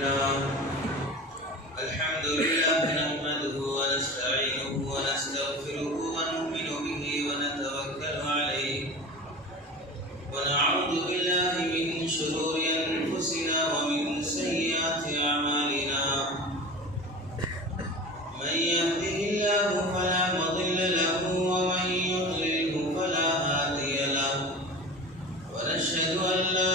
لله نحمده ونستعينه ونستغفره ونؤمن به ونتوكل عليه ونعوذ بالله من شرور أنفسنا ومن سيئات أعمالنا من يهده الله فلا مضل له ومن يضلله فلا هادي له ونشهد أن لا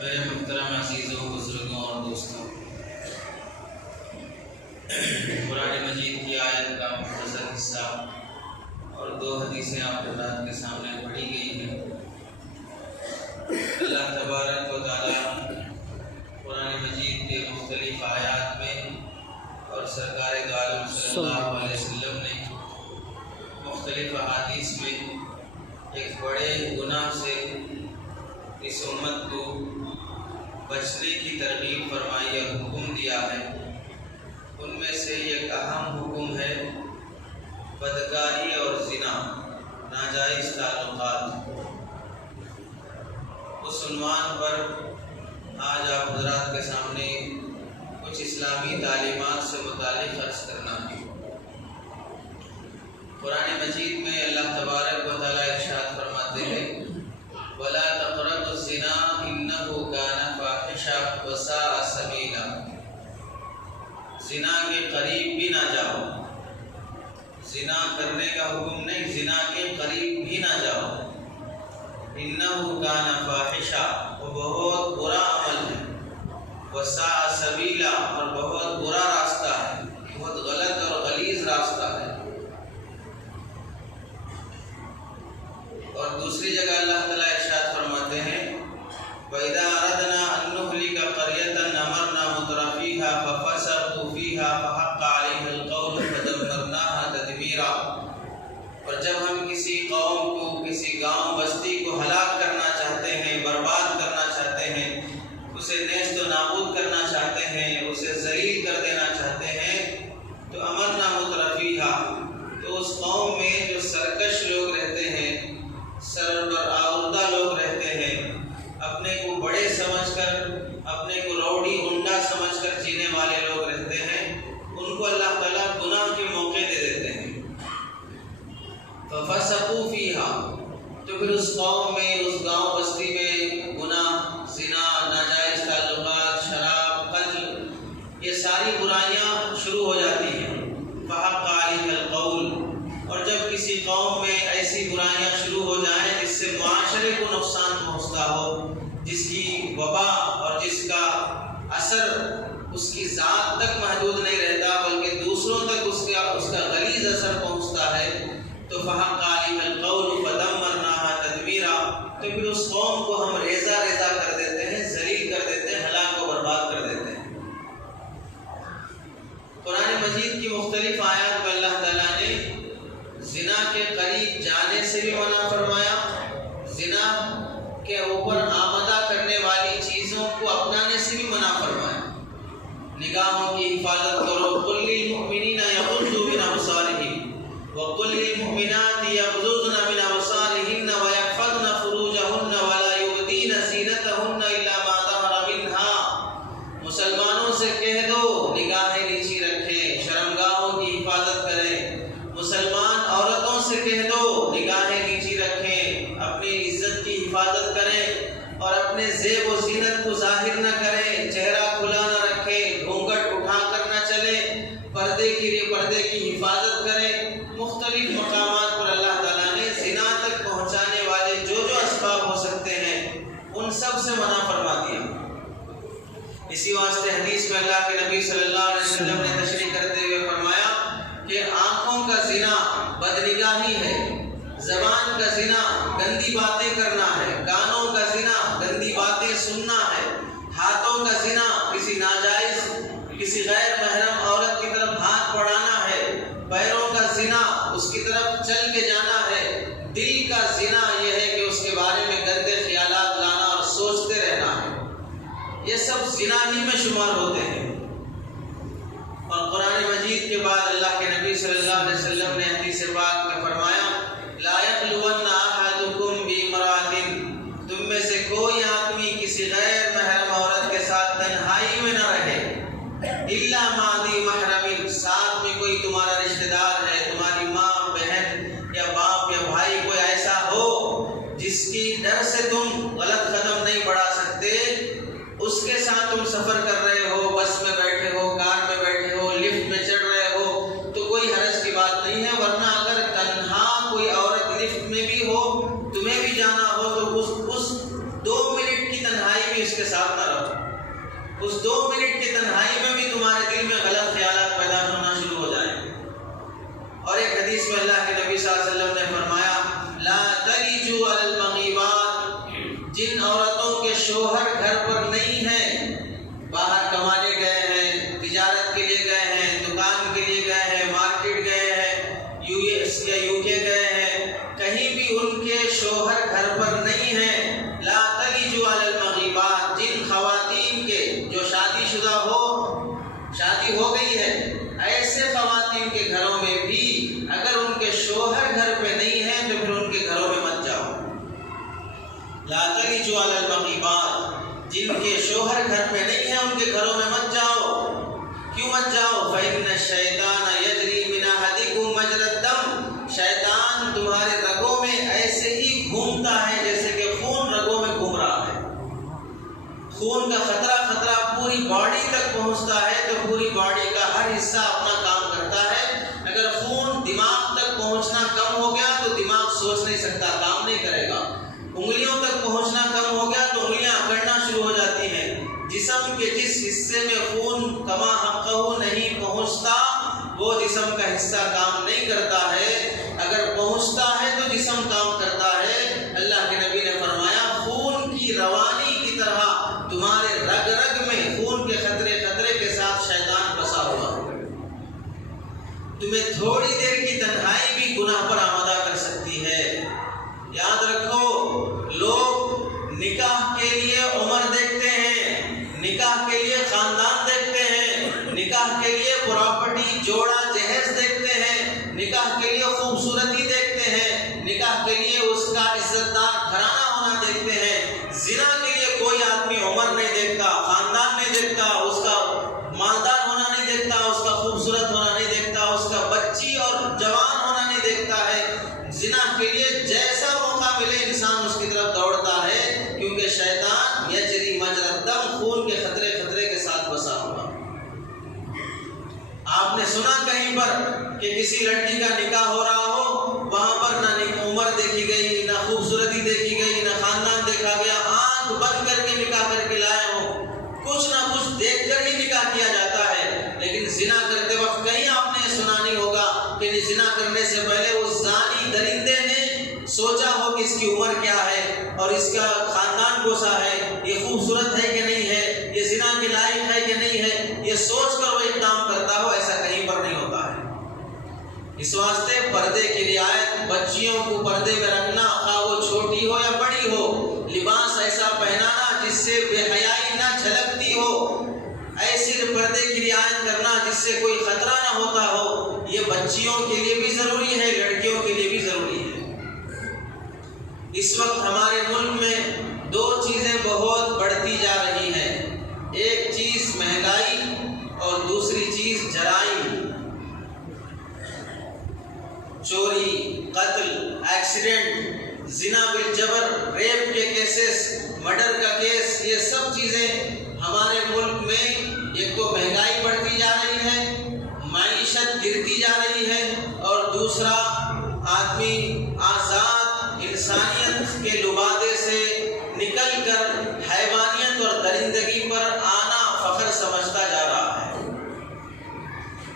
میرے محترم عزیزوں، بزرگوں اور دوستوں، قرآن مجید کی آیت کا مختصر حصہ اور 2 حدیثیں آپ حضرات کے سامنے پڑھی گئی ہیں۔ اللہ تبارک و تعالیٰ قرآن مجید کے مختلف آیات میں اور سرکار دو عالم صلی اللہ علیہ وسلم نے مختلف احادیث میں ایک بڑے گناہ سے اس امت کو بچنے کی ترغیب فرمائی اور حکم دیا ہے۔ ان میں سے ایک اہم حکم ہے بدکاری اور زنا، ناجائز تعلقات۔ اس عنوان پر آج آپ حضرات کے سامنے کچھ اسلامی تعلیمات سے متعلق عرض کرنا ہے۔ قرآن مجید میں اللہ تبارک و تعالیٰ ارشاد فرماتے ہیں وَلَا تَقْرَبُوا الزِّنَا إِنَّهُ كَانَ فَاحِشَةً وَسَاءَ سَبِيلًا، زنا کے قریب بھی نہ جاؤ۔ زنا کرنے کا حکم نہیں، زنا کے قریب بھی نہ جاؤ۔ إِنَّهُ كَانَ فَاحِشَةً، وہ بہت برا عمل ہے، وَسَاءَ سَبِيلًا، اور بہت برا راستہ ہے، بہت غلط اور غلیظ راستہ ہے۔ اور دوسری جگہ اللہ تعالیٰ ارشاد فرماتے ہیں وَإِذَا أَرَدْنَا أَن نُهْلِكَ قَرْيَةً أَمَرْنَا مُتْرَفِيهَا فَفَسَقُوا فِيهَا فَحَقَّ عَلَيْهَا الْقَوْلُ فَدَمَّرْنَاهَا تَدْمِيرًا، اور جب ہم کسی قوم کو، کسی گاؤں بستی کو ہلاک کرنا چاہتے ہیں، برباد کرنا چاہتے ہیں، اسے نیست و نابود کرنا چاہتے ہیں، اسے ذلیل کر دینا چاہتے ہیں، تو أَمَرْنَا مُتْرَفِيهَا، تو اس قوم میں جو سرکش لوگ رہتے ہیں، سربراہ لوگ رہتے ہیں، اپنے کو بڑے سمجھ کر، اپنے کو روڑی گنڈا سمجھ کر جینے والے لوگ رہتے ہیں، ان کو اللہ تعالیٰ گناہ کے موقع دے دیتے ہیں۔ فَفَسَقُوا فِيهَا، تو پھر اس قوم میں، اس گاؤں بستی میں گناہ، زنا، ناجائز تعلقات، شراب، قتل، یہ ساری برائیاں شروع ہو جاتی ہیں۔ فَحَقَّ عَلَيْهَا الْقَوْلُ، اور جب کسی قوم میں ایسی برائیاں شروع ہو جائیں جس سے معاشرے کو نقصان پہنچتا ہو، جس کی وبا اور جس کا اثر اس کی ذات تک محدود نہیں رہتا بلکہ دوسروں تک اس کا غلیظ اثر پہنچتا ہے، تو فحق علیہ القول فدمرناها تدمیرا، تو پھر اس قوم کو ہم ریزہ ریزہ کر دیتے ہیں، ذلیل کر دیتے ہیں، ہلاک و برباد کر دیتے ہیں۔ قرآن مجید کی مختلف آیات میں اللہ تعالیٰ نے زنا کے قریب جانے سے بھی منع فرمایا، زنا کے اوپر آمدہ کرنے والی چیزوں کو نگاہوں کی حفاظت کرو. قل للمؤمنین یغضوا من ابصارہم وقل للمؤمنات یغضضن من ابصارہن ویحفظن فروجہن ولا یبدین زینتہن الا ما ظہر منہا. مسلمانوں سے کہہ دو نگاہیں نیچی رکھیں، شرمگاہوں کی حفاظت کریں. مسلمان عورتوں سے کہہ دو نگاہیں نیچی رکھیں، اپنی عزت کی حفاظت کریں اور اپنے زیب و زینت کو ظاہر نہ کریں، چہرہ کھلا نہ رکھیں، گھونگھٹ اٹھا کر نہ چلیں، پردے کی حفاظت کریں. مختلف مقامات پر اللہ تعالیٰ نے زنا تک پہنچانے والے جو اسباب ہو سکتے ہیں ان سب سے منع فرما دیا. اسی واسطے حدیث میں اللہ کے نبی صلی اللہ علیہ وسلم نے تشریح کرتے ہوئے فرمایا کہ آنکھوں کا زنا بدنگاہی ہے، زبان کا زنا گندی باتیں کرنا ہے، کانوں کا زنا گندی باتیں سننا ہے، ہاتھوں کا زنا کسی ناجائز کسی غیر محرم عورت کی طرف ہاتھ بڑھانا ہے، پیروں کا زنا اس کی طرف چل کے جانا ہے، دل کا زنا یہ ہے کہ اس کے بارے میں گندے خیالات لانا اور سوچتے رہنا ہے. یہ سب زنا ہی میں شمار ہوتے ہیں. اور قرآن مجید کے بعد اللہ کے نبی صلی اللہ علیہ وسلم نے حدیث پاک میں فرمایا لا یخلون احدکم بامرأۃ، تم میں سے کوئی آدمی کسی غیر محرم عورت کے ساتھ تنہائی میں نہ رہے، الا مع ذی محرم، ساتھ میں کوئی تمہارا رشتہ دار ہے، تمہاری ماں بہن یا باپ یا بھائی کوئی ایسا ہو جس کی ڈر سے تم غلط قدم نہیں بڑھا سکتے، اس کے ساتھ تم سفر کر رہے ہو، بس میں بیٹھے ہو، کار میں بیٹھے ہو، لفٹ میں چڑھ رہے ہو تو کوئی حرج کی بات نہیں ہے. ورنہ اگر تنہا کوئی عورت لفٹ میں بھی ہو، تمہیں بھی جانا ہو تو اس 2 منٹ کی تنہائی بھی اس کے ساتھ نہ رہو. اس 2 منٹ کی تنہائی میں بھی تمہارے دل میں غلط خیالات پیدا ہونا شروع ہو جائیں. اور ایک حدیث میں اللہ کے نبی صلی اللہ علیہ وسلم نے فرمایا لا تلیجوا علی المغیبات، جن عورتوں کے شوہر گھر پر نہیں ہیں، باہر کمانے گئے ہیں، تجارت کے لیے گئے ہیں، دکان کے لیے گئے ہیں، مارکیٹ گئے ہیں، US یا UK گئے ہیں، کہیں بھی ان کے شوہر گھر پر نہیں ہیں. لا تلیجوا علی المغیبات، جن خواتین کے جو شادی شدہ ہو، شادی ہو گئی ہے، ایسے خواتین کے گھروں میں بھی اگر ان کے شوہر گھر پہ نہیں ہیں تو پھر ان کے گھروں میں مت جاؤ. لا تلیجوا علی المغیبات، جن کے شوہر گھر پہ نہیں ہیں ان کے گھروں میں مت جاؤ. کیوں مت جاؤ؟ فإن الشیطان یجری من احدکم مجری الدم، شیطان تمہارے رگوں میں ایسے ہی گھومتا ہے جیسے کہ خون رگوں میں گھوم رہا ہے. خون کا خطرہ پوری باڈی تک پہنچتا ہے تو پوری باڈی کا ہر حصہ اپنا کام کرتا ہے. اگر خون دماغ تک پہنچنا کم ہو گیا تو دماغ سوچ نہیں سکتا، کام نہیں کرے گا. انگلیوں تک پہنچنا کم ہو گیا تو انگلیاں اکڑنا شروع ہو جاتی ہیں. جسم کے جس حصے میں خون کما حقہ نہیں پہنچتا وہ جسم کا حصہ کام نہیں کرتا ہے. اگر پہنچتا ہے تو جسم کام کرتا ہے. اللہ کے نبی نے فرمایا خون کی روانی کی طرح تمہارے رگ رگ میں خون کے خطرے کے ساتھ شیطان بسا ہوا ہے. تمہیں تھوڑی دیر کی تنہائی بھی گناہ پر آمادہ کر سکتی ہے. یاد رکھو، لوگ نکاح کے لیے عمر دیکھتے ہیں، نکاح کے لیے خاندان دیکھتے ہیں، نکاح کے لیے پراپرٹی جوڑا جہیز دیکھتے ہیں، نکاح کے لیے خوبصورتی دیکھتے ہیں، نکاح کے لیے اس کا عزت دار گھرانہ ہونا دیکھتے ہیں. زنا کے لیے کوئی آدمی عمر نہیں دیکھتا، خاندان نہیں دیکھتا، اس کا مالدار ہونا نہیں دیکھتا، اس کا خوبصورت ہونا نہیں دیکھتا، اس کا بچی اور جوان ہونا نہیں دیکھتا ہے. زنا کے لیے جیسا موقع ملے انسان اس کی طرف دوڑتا ہے، کیونکہ شیطان یجری مجری الدم خون کے خطرے کے ساتھ بسا ہوا. آپ نے سنا کہیں پر کہ کسی لڑکی کا نکاح ہو رہا ہو، وہاں پر نہ عمر دیکھی گئی، نہ خوبصورتی دیکھی گئی، نہ خاندان دیکھا گیا، آنکھ بند کر کے نکاح کر کے لائے ہوں، کچھ نہ کچھ دیکھ کر ہی نکاح کیا جاتا ہے. لیکن زنا کرتے وقت کہیں آپ نے سنا نہیں ہوگا کہ زنا کرنے سے پہلے اس زانی درندے نے سوچا ہو کہ اس کی عمر کیا ہے اور اس کا خاندان کیسا ہے، یہ خوبصورت ہے کہ نہیں ہے، یہ زنا کے لائق ہے کہ نہیں ہے، یہ سوچ کر وہ اقدام کرتا ہو. ایسا کہیں پر نہیں ہوتا ہے. اس واسطے پردے کی رعایت، بچیوں کو پردے میں رکھنا، خواہ وہ چھوٹی ہو یا بڑی ہو، لباس ایسا پہنانا جس سے بے حیائی نہ جھلکتی ہو، ایسے پردے کی رعایت کرنا جس سے کوئی خطرہ نہ ہوتا ہو، یہ بچیوں کے لیے بھی ضروری ہے، لڑکیوں کے لیے بھی ضروری ہے۔ اس وقت ہمارے ملک میں دو چیزیں بہت بڑھتی جا رہی ہیں، ایک چیز مہنگائی اور دوسری چیز جرائم، چوری، قتل، ایکسیڈنٹ، زنا بالجبر، ریپ کے کیسز، مرڈر کا کیس، یہ سب چیزیں ہمارے ملک میں ایک تو مہنگائی بڑھتی جا رہی ہے، معیشت گرتی جا رہی ہے، اور دوسرا آدمی آزاد انسانیت کے لبادے سے نکل کر حیوانیت اور درندگی پر آنا فخر سمجھتا جا رہا ہے۔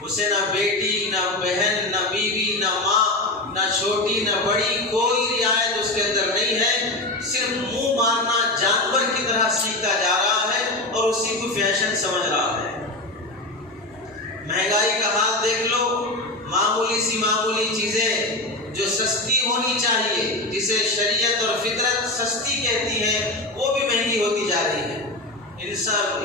اسے نہ بیٹی، نہ بہن، نہ بیوی، نہ ماں، نہ چھوٹی نہ بڑی، کوئی رعایت اس کے اندر نہیں ہے، صرف منہ مارنا جانور کی طرح سیکھتا جا رہا ہے اور اسی کو فیشن سمجھ رہا ہے۔ مہنگائی کا حال دیکھ لو، معمولی سی معمولی چیزیں جو سستی ہونی چاہیے، جسے شریعت اور فطرت سستی کہتی ہے، وہ بھی مہنگی ہوتی جا رہی ہے۔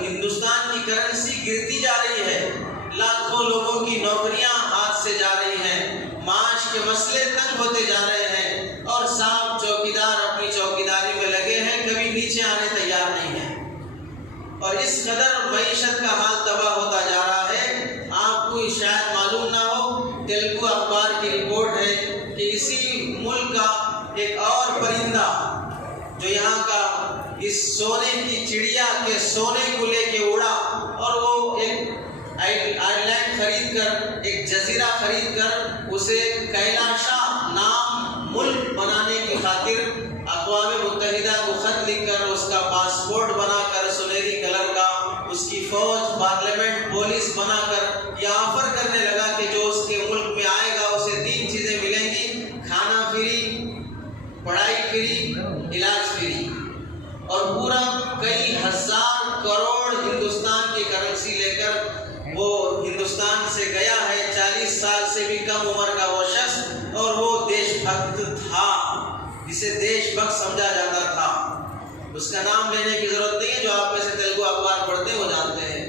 ہندوستان کی کرنسی گرتی جا رہی ہے، لاکھوں لوگوں کی نوکریاں ہاتھ سے جا رہی ہیں، معاش کے مسئلے تنگ ہوتے جا رہے ہیں، اور صاحب چوکیدار اپنی چوکیداری میں لگے ہیں، کبھی نیچے آنے تیار نہیں ہیں، اور اس قدر معیشت کا حال تباہ ہوتا جا رہا ہے۔ آپ کو شاید معلوم نہ ہو، تیلگو اخبار کی رپورٹ ہے کہ اسی ملک کا ایک اور پرندہ جو یہاں کا اس سونے کی چڑیا کے سونے کو لے کے اڑا، اور وہ ایک آئر لینڈ خرید کر، ایک جزیرہ خرید کر، اسے کیلاشا نام ملک بنانے کی خاطر اقوام متحدہ کو خط لکھ کر، اس کا پاسپورٹ بنا کر سنہری کلر کا، اس کی فوج، پارلیمنٹ، پولیس بنا کر یہ آفر کرنے لگا کہ جو اس کے ملک میں آئے گا اسے 3 چیزیں ملیں گی: کھانا فری، پڑھائی فری، علاج فری، اور پورا کئی ہزار کروڑ ہندوستان کی کرنسی لے کر وہ ہندوستان سے گیا ہے۔ 40 سال سے بھی کم عمر کا وہ شخص، اور وہ دیش بھکت تھا، جسے دیش بھکت سمجھا جاتا تھا۔ اس کا نام لینے کی ضرورت نہیں ہے، جو آپ میں سے تیلگو اخبار پڑھتے ہیں وہ جانتے ہیں۔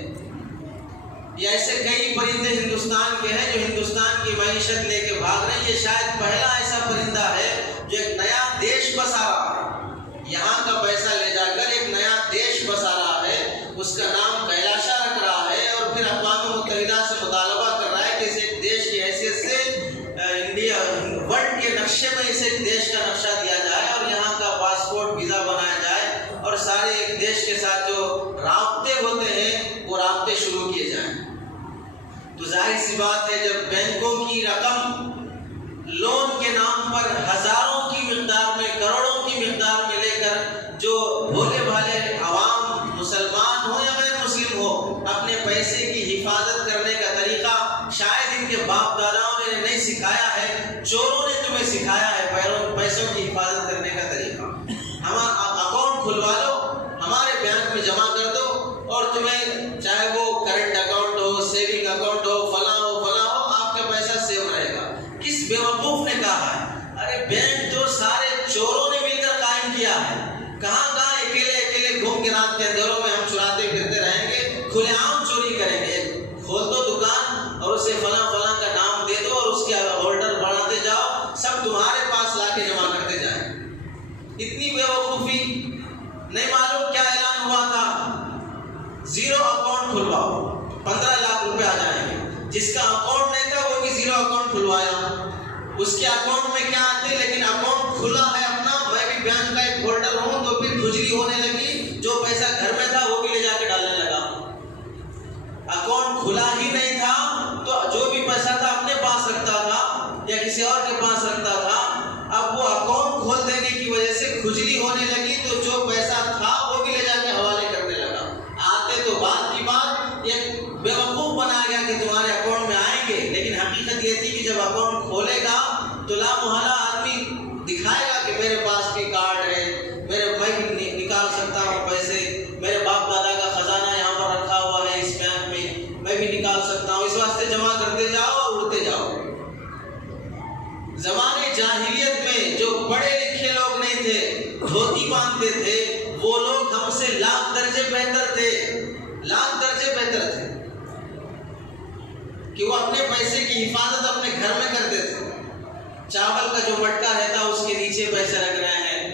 یہ ایسے کئی پرندے ہندوستان کے ہیں جو ہندوستان کی معیشت لے کے بھاگ رہے ہیں۔ یہ شاید پہلا ایسا پرندہ ہے جو ایک نیا دیش بسا رہا ہے، یہاں کا پیسہ لے جا کر ایک نیا دیش بسا رہا ہے، اس کا نام کیلاشا رکھ رہا ہے، اور پھر اقوام متحدہ سے مطالبہ کر رہا ہے کہ اسے ایک دیش کی حیثیت سے انڈیا ورلڈ کے نقشے میں اسے ایک دیش کا نقشہ دیا جائے، اور یہاں کا پاسپورٹ ویزا بنایا جائے، اور سارے ایک دیش کے ساتھ جو رابطے ہوتے ہیں وہ رابطے شروع کیے جائیں۔ تو ظاہر سی بات ہے، جب بینکوں کی رقم لون کے نام پر ہزاروں کی مقدار میں، کروڑوں کی مقدار میں لے کر، جو بھولے بھالے عوام، مسلمان ہو یا غیر مسلم ہو، اپنے پیسے کی حفاظت کرنے کا طریقہ شاید ان کے باپ داداؤں نے نہیں سکھایا ہے، چوروں نے تمہیں سکھایا ہے پیسوں کی حفاظت کرنے کا طریقہ۔ ہمارا اکاؤنٹ کھلوا لو، ہمارے بینک میں جمع کر دو، اور تمہیں چاہے وہ کرنٹ اکاؤنٹ ہو، سیونگ اکاؤنٹ ہو، فلاں ہو، آپ کا پیسہ سیو رہے گا۔ کس بیوقوف نے کہا ہے؟ ارے بینک تو سارے چوروں نے مل کر قائم کیا ہے، کہاں اکیلے گھوم کے رات کے اندھیروں میں ہم چراتے پھرتے رہیں گے، کھلے عام چوری کریں گے۔ کھول دو دکان اور اسے فلاں کا نام دے دو، اور اس کے ہولڈر بڑھاتے جاؤ، سب تمہارے پاس لا کے جمع کرتے جائیں۔ اتنی بیوقوفی نہیں معلوم کیا اعلان ہوا تھا؟ 0 اکاؤنٹ کھلواؤ، 15 لاکھ روپے آ جائیں گے۔ جس کا اکاؤنٹ نہیں تھا وہ بھی 0 اکاؤنٹ کھلوایا، اس کے اکاؤنٹ میں کیا آتے، لیکن اکاؤنٹ کھلا ہے اپنا، میں بھی بینک کا ایک ہولڈر ہوں، تو پھر کھجلی ہونے لگی، جو پیسہ گھر میں تھا وہ بھی لے جا کے ڈالنے لگا۔ اکاؤنٹ کھلا ہی نہیں تھا تو جو بھی پیسہ تھا اپنے پاس رکھتا تھا یا کسی اور کے پاس رکھتا تھا۔ اب وہ اکاؤنٹ کھول دینے کی وجہ سے کھجلی ہونے لگی، تو جو پیسہ تھا وہ بھی لے جا کے حوالے کرنے لگا۔ آتے تو بات کی بات ایک بیوقوف بنایا گیا کہ تمہارے اکاؤنٹ میں آئیں گے، لیکن حقیقت یہ تھی کہ جب اکاؤنٹ کھولے گا تو لا محالہ آدمی دکھائے گا کہ میرے پاس بھی کارڈ ہے، میں بھی نکال سکتا ہوں پیسے، میرے باپ دادا کا خزانہ یہاں پر رکھا ہوا ہے اس بینک میں بھی نکال سکتا ہوں، اس واسطے جمع کرتے جاؤ اور اڑتے جاؤ۔ زمانے جاہلیت میں جو پڑھے لکھے لوگ نہیں تھے، دھوتی کہ وہ اپنے پیسے کی حفاظت اپنے گھر میں کرتے تھے. چاول کا جو مٹکا رہتا اس کے نیچے پیسے رکھ رہے ہیں.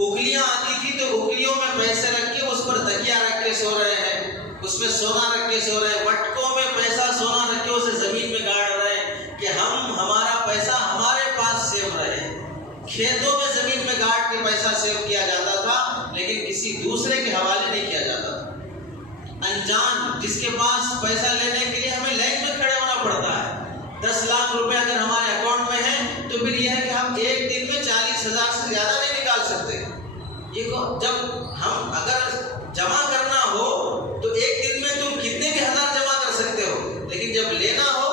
اگلیاں آتی تھی تو اگلیوں میں پیسے رکھ کے اس پر تکیا رکھ کے سو رہے ہیں, اس میں سونا رکھ کے سو رہے ہیں. مٹکوں میں پیسہ سونا رکھ کے اسے زمین میں گاڑ رہے ہیں کہ ہمارا پیسہ ہمارے پاس سیو رہے. کھیتوں میں زمین میں گاڑ کے پیسہ سیو کیا جاتا تھا, لیکن کسی دوسرے کے حوالے نہیں کیا جاتا تھا. انجان جس کے پاس پیسہ لینے کے لیے ہمیں لائن میں کھڑے ہونا پڑتا ہے. 10 لاکھ روپے اگر ہمارے اکاؤنٹ میں ہیں تو پھر یہ ہے کہ ہم ایک دن میں 40,000 سے زیادہ نہیں نکال سکتے. یہ جب ہم اگر جمع کرنا ہو تو ایک دن میں تم کتنے بھی ہزار جمع کر سکتے ہو, لیکن جب لینا ہو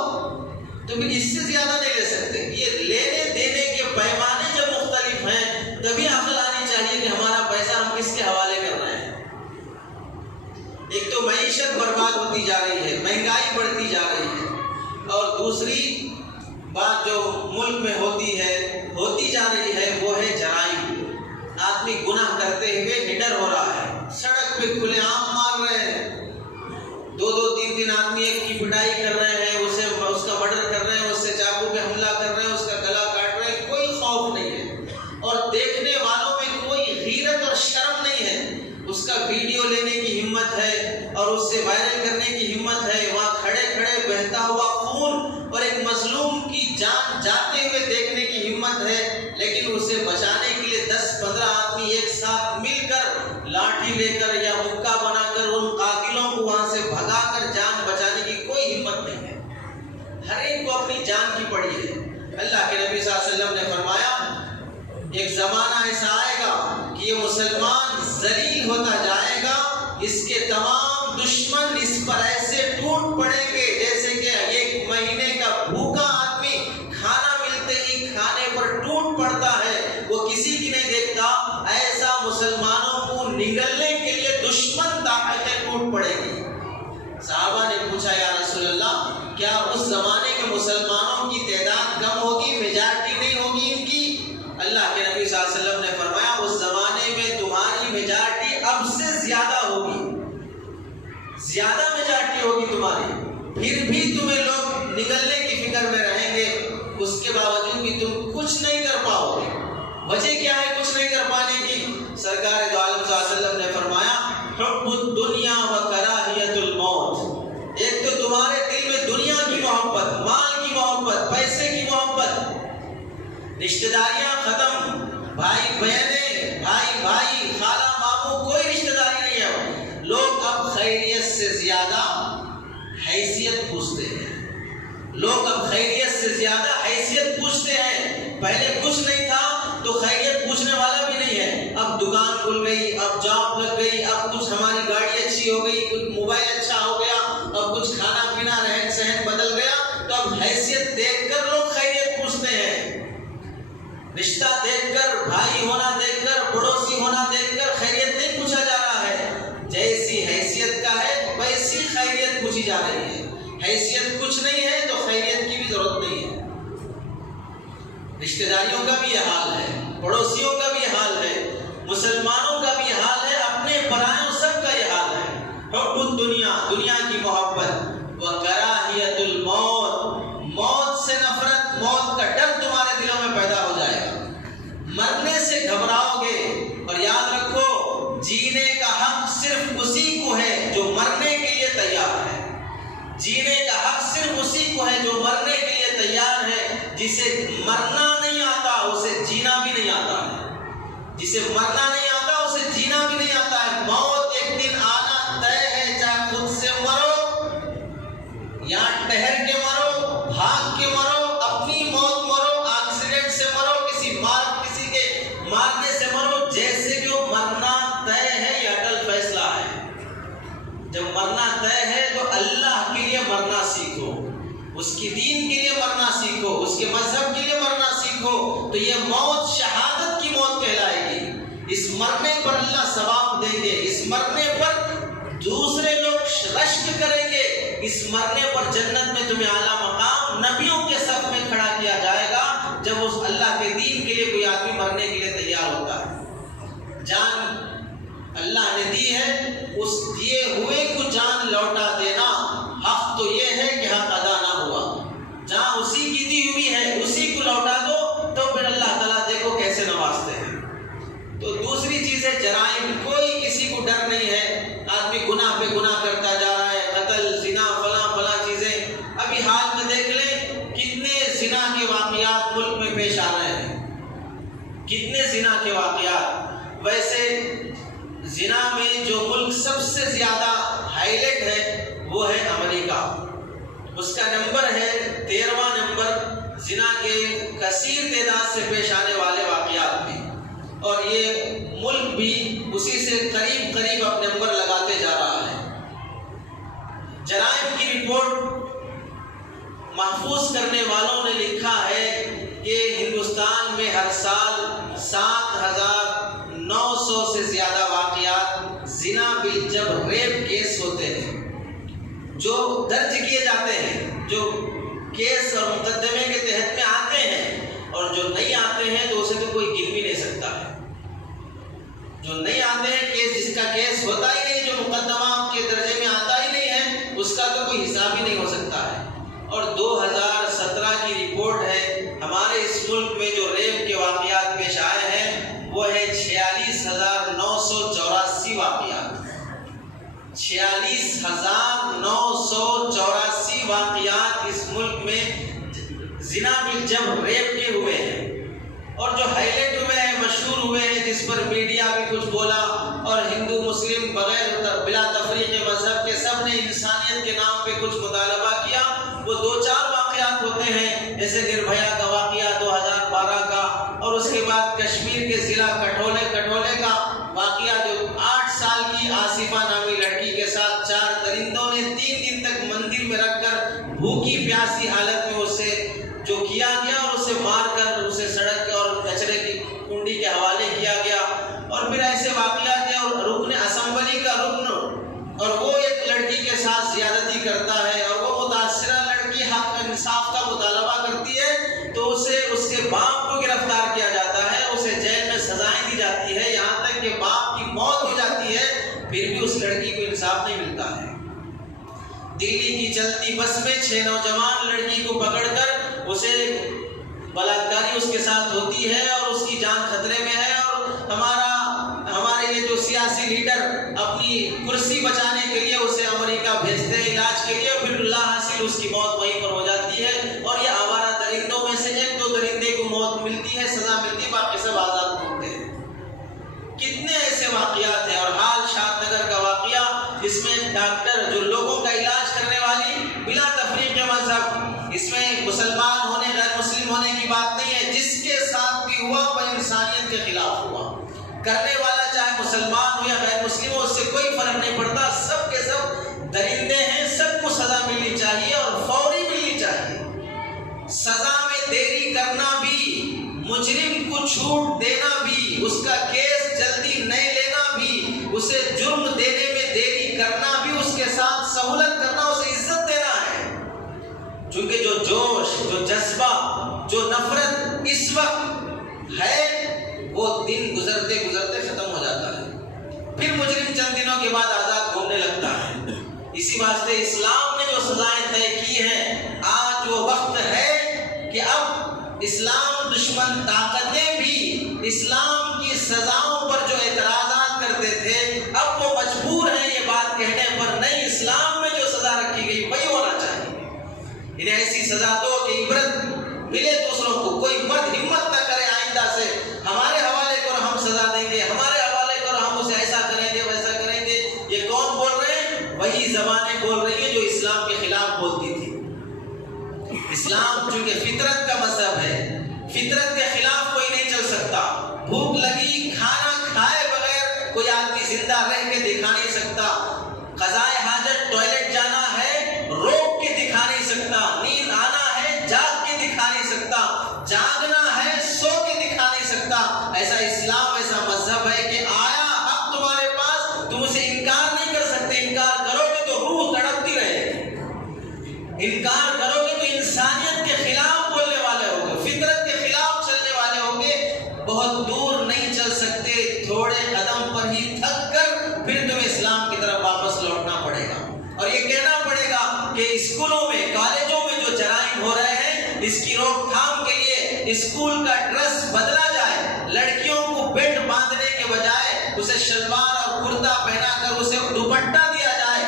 تو پھر اس سے زیادہ نہیں لے سکتے. یہ لینے دینے کے پیمانے جب مختلف ہیں تبھی عقل آنی چاہیے کہ ہمارا پیسہ ہم کس کے حوالے کر رہے ہیں. ایک تو معیشت برباد ہوتی جا رہی ہے, مہنگائی بڑھتی جا رہی ہے, اور دوسری بات جو ملک میں ہوتی جا رہی ہے وہ ہے جرائم. آدمی گناہ کرتے ہوئے نڈر ہو رہا ہے, سڑک پہ کھلے عام مار رہے ہیں, 2-2 3-3 آدمی ایک کی پٹائی کر رہے ہیں, اس کا مرڈر کر رہے ہیں, اس سے چاقو پہ حملہ کر رہے ہیں, اس کا گلا کاٹ رہے ہیں. کوئی خوف نہیں ہے اور دیکھنے والوں میں کوئی غیرت اور شرم نہیں ہے. اس کا ویڈیو لینے کی ہمت ہے اور اس سے وائرل کرنے کی ہمت ہے. وہاں کھڑے کھڑے بہتا ہوا خون اور ایک مظلوم کی جان جاتے ہوئے دیکھنے کی ہمت ہے, لیکن اسے بچانے کے لیے 10-15 آدمی ایک ساتھ مل کر لاٹھی لے کر یا مکہ بنا کر ان قاتلوں کو وہاں سے بھگا کر جان بچانے کی کوئی ہمت نہیں ہے. ہر ایک کو اپنی جان کی پڑی ہے. اللہ کے نبی صلی اللہ علیہ وسلم نے فرمایا ایک زمانہ ایسا آئے گا کہ یہ مسلمان ذلیل ہوتا جائے گا, اس کے تمام دشمن اس پر ایسے ٹوٹ پڑیں گے جیسے کہ ایک مہینے کا بھوکا آدمی کھانا ملتے ہی کھانے پر ٹوٹ پڑتا ہے, وہ کسی کی نہیں دیکھتا. ایسا مسلمانوں کو نگلنے کے لیے دشمن طاقتیں ٹوٹ پڑے گی. صحابہ نے پوچھا یا رسول اللہ کیا اس زمانے کے مسلمانوں کی تعداد کم ہوگی, میجارٹی نہیں ہوگی ان کی؟ اللہ کے نبی صلی اللہ علیہ وسلم نے فرمایا اس زمانے میں تمہاری میجارٹی اب سے زیادہ ہوگی, زیادہ میجارٹی ہوگی تمہاری. پھر بھی تمہیں لوگ نگلنے کی فکر میں رہیں گے, اس کے باوجود بھی تم کچھ نہیں کر پاؤ گے. وجہ کیا ہے کچھ نہیں کر پانے کی؟ سرکار دو عالم صلی اللہ علیہ وسلم نے فرمایا حب الدنیا و کراہیت الموت. ایک تو تمہارے دل میں دنیا کی محبت, مال کی محبت, پیسے کی محبت, رشتہ داریاں ختم, بھائی بہنیں, بھائی خالہ ماموں, کوئی رشتہ داری نہیں ہے. لوگ اب خیریت سے زیادہ حیثیت پوچھتے ہیں. لوگ اب خیریت سے زیادہ حیثیت پوچھتے ہیں. پہلے کچھ نہیں تھا تو خیریت پوچھنے والا بھی نہیں ہے. اب دکان کھل گئی, اب جاب لگ گئی, اب کچھ ہماری گاڑی اچھی ہو گئی, کچھ موبائل اچھا ہو گیا, اب کچھ کھانا پینا رہن سہن بدل گیا, تو اب حیثیت دیکھ کر لوگ خیریت پوچھتے ہیں. رشتہ دیکھ کر, بھائی ہونا دیکھ کر, پڑوسی ہونا دیکھ کر خیریت نہیں پوچھا جا رہا ہے. جیسی حیثیت کا ہے ویسی خیریت پوچھی جا رہی ہے. حیثیت کچھ نہیں ہے تو خیریت کی بھی ضرورت نہیں ہے. رشتہ داریوں کا بھی یہ حال ہے, پڑوسیوں کا بھی یہ حال ہے, مسلمانوں کا بھی یہ حال ہے, اپنے پرایوں سب کا یہ حال ہے. حب الدنیا, دنیا کی محبت, و کراہیت الموت, موت سے نفرت, موت کا ڈر تمہارے دلوں میں پیدا ہو جائے گا. مرنے سے گھبراؤ گے. اور یاد رکھو جینے کا حق صرف اسی کو ہے جو مرنے کے لیے تیار ہے. جینے کا حق صرف اسی کو ہے جو مرنے کے لیے تیار ہے. جسے مرنا نہیں آتا اسے جینا بھی نہیں آتا ہے. جسے مرنا نہیں آتا اسے جینا بھی نہیں آتا ہے. موت ایک دن آنا طے ہے, چاہے خود سے مرو یا ٹہر کے مرو, بھاگ کے مرو, اپنی موت مرو, ایکسیڈنٹ سے مرو, کسی کے مارنے سے مرو. جیسے جو مرنا طے ہے یہ اٹل فیصلہ ہے. جب مرنا طے ہے تو اللہ کے لیے مرنا سیکھو, اس کی دین کے لیے مرنا سیکھو, اس کے مذہب کے لیے مرنا سیکھو, تو یہ موت شہادت کی موت کہلائے گی. اس مرنے پر اللہ ثواب دیں گے, اس مرنے پر دوسرے لوگ رشک کریں گے, اس مرنے پر جنت میں تمہیں اعلیٰ مقام نبیوں کے صف میں کھڑا کیا جائے گا. جب اس اللہ کے دین کے لیے کوئی آدمی مرنے کے لیے تیار ہوتا ہے. جان اللہ نے دی ہے, اس دیے ہوئے کو جان لوٹا دینا حق تو یہ ہے کہ حق ادا سے زیادہ ہائی لائٹ ہے وہ ہے امریکہ. اس کا نمبر ہے 13واں نمبر زنا کے کثیر تعداد سے پیش آنے والے واقعات میں، اور یہ ملک بھی اسی سے قریب قریب اب نمبر لگاتے جا رہا ہے. جرائم کی رپورٹ محفوظ کرنے والوں نے لکھا ہے کہ ہندوستان میں ہر سال 7,900 سے زیادہ واقعات زنا بالجبر ریپ کیس ہوتے ہیں جو درج کیے جاتے ہیں، جو کیس اور مقدمے کے تحت میں آتے ہیں، اور جو نہیں آتے ہیں تو اسے تو کوئی گن بھی نہیں سکتا ہے. جو نہیں آتے ہیں کیس، جس کا کیس ہوتا ہی نہیں، جو مقدمہ کے درجے میں آتا ہی نہیں ہے، اس کا تو کوئی حساب ہی نہیں ہو سکتا ہے. اور 2017 کی رپورٹ ہے ہمارے اس ملک میں جو ریپ کے واقعات پیش آئے ہیں وہ ہے 46,984 واقعات. 46,984 واقعات اس ملک میں زنا بالجبر ریپ کے ہوئے ہیں. اور جو ہائی لائٹ ہوئے ہیں، مشہور ہوئے ہیں، جس پر میڈیا بھی کچھ بولا اور ہندو مسلم بغیر بلا تفریق مذہب کے سب نے انسانیت کے نام پہ کچھ مطالبہ کیا، وہ 2-4 واقعات ہوتے ہیں، جیسے نربھیا کا واقعہ 2012 کا، اور اس کے بعد کشمیر کے ضلع کٹھولے کا واقعہ جو 8 سال کی آصفہ نامی لڑکی کے ساتھ 4 درندوں نے 3 دن تک مندر میں رکھ کر بھوکی پیاسی حالت میں اسے جو کیا گیا، اور اسے مار کر اسے سڑک اور کچرے کی کنڈی کے حوالے کیا گیا. اور پھر ایسے واقعات ہیں، اور رکن اسمبلی کا رکن، اور وہ ایک لڑکی کے ساتھ زیادتی کرتا ہے، اور وہ متاثرہ لڑکی حق انصاف کا مطالبہ کرتی ہے تو اسے اس کے باپ کو گرفتار کیا جاتا ہے، اسے جیل میں سزائیں دی جاتی ہے، یہاں تک کہ باپ کی موت ہو جاتی ہے، پھر بھی اس لڑکی کو انصاف نہیں ملتا ہے. دلی کی چلتی بس میں 6 نوجوان لڑکی کو پکڑ کر اسے بلاکاری اس کے ساتھ ہوتی ہے، اور اس کی جان خطرے میں ہے، اور ہمارے یہ جو سیاسی لیڈر اپنی کرسی بچانے کے لیے اسے امریکہ بھیجتے ہیں علاج کے لیے، پھر اللہ حاصل اس کی موت وہیں پر ہو جاتی ہے. اور یہ آوارہ درندوں میں سے 1-2 درندے کو موت ملتی ہے، سزا ملتی ہے، باقی سب آزاد ہوتے ہیں. کتنے ایسے واقعات ہیں. اور حال شاد نگر کا واقعہ، اس میں ڈاکٹر جو لوگوں کا علاج کرنے والی بلا تفریق مذہب، اس میں مسلمان ہونے غیر مسلم ہونے کی بات نہیں ہے، جس کے ساتھ بھی ہوا وہ انسانیت کے خلاف ہوا. کرنے والا چاہے مسلمان ہو یا غیر مسلم ہو، اس سے کوئی فرق نہیں پڑتا، سب کے سب درندے ہیں، سب کو سزا ملنی چاہیے اور فوری ملنی چاہیے. سزا میں دیری کرنا بھی، مجرم کو چھوٹ دینا بھی، اس کا کیس جلدی نہیں لینا بھی، اسے جرم دینے میں دیری کرنا بھی، اس کے ساتھ سہولت کرنا، اسے عزت دینا ہے. چونکہ جو جوش، جو جذبہ، جو نفرت اس وقت ہے وہ دن گزرتے گزرتے ختم ہو جاتا ہے، پھر مجرم چند دنوں کے بعد آزاد گھومنے لگتا ہے. اسی واسطے اسلام نے جو سزائیں طے کی ہیں، آج وہ وقت ہے کہ اب اسلام دشمن طاقتیں بھی اسلام کی سزاؤں پر جو اعتراضات کرتے تھے، اب وہ مجبور ہیں یہ بات کہنے پر نہیں، اسلام میں جو سزا رکھی گئی وہی ہونا چاہیے. انہیں ایسی سزا دو کہ عبرت ملے دوسروں کو. کوئی مرد ہمت نہ کرے آئندہ سے ہمارے حوالے کرو ہم سزا دیں گے، ہمارے حوالے کرو ہم اسے ایسا کریں گے ویسا کریں گے. یہ کون بول رہے ہیں؟ وہی زبانیں بول رہی ہیں جو اسلام کے خلاف بولتی تھی. اسلام چونکہ فطرت کا مذہب ہے، فطرت کے خلاف کوئی نہیں چل سکتا. بھوک لگی کھانا کھائے بغیر کوئی آدمی زندہ رہ کے دکھا نہیں سکتا. قضائے حاجت ٹوائلٹ جانا ہے روک کے دکھا نہیں سکتا. نیند آنا ہے جاگ کے دکھا نہیں سکتا. جاگنا ہے سو کے دکھا نہیں سکتا. ایسا اسلام ایسا مذہب ہے کہ آیا اب تمہارے پاس، تم اسے انکار نہیں کر سکتے. انکار کرو گے تو روح تڑپتی رہے گی، انکار کرو گے تو انسانیت کے خلاف بولنے والے ہوگے، فطرت کے خلاف چلنے والے ہوگے. بہت دور نہیں چل سکتے، تھوڑے قدم پر ہی تھک کر پھر تمہیں اسلام کی طرف واپس لوٹنا پڑے گا. اور یہ کہنا پڑے گا کہ اسکولوں میں، کالجوں میں جو جرائم ہو رہے ہیں، اس کی روک تھام کے لیے اسکول کا ڈریس بدلا جائے. لڑکیوں کو بیلٹ باندھنے کے بجائے اسے شلوار اور کرتا پہنا کر اسے دوپٹہ دیا جائے.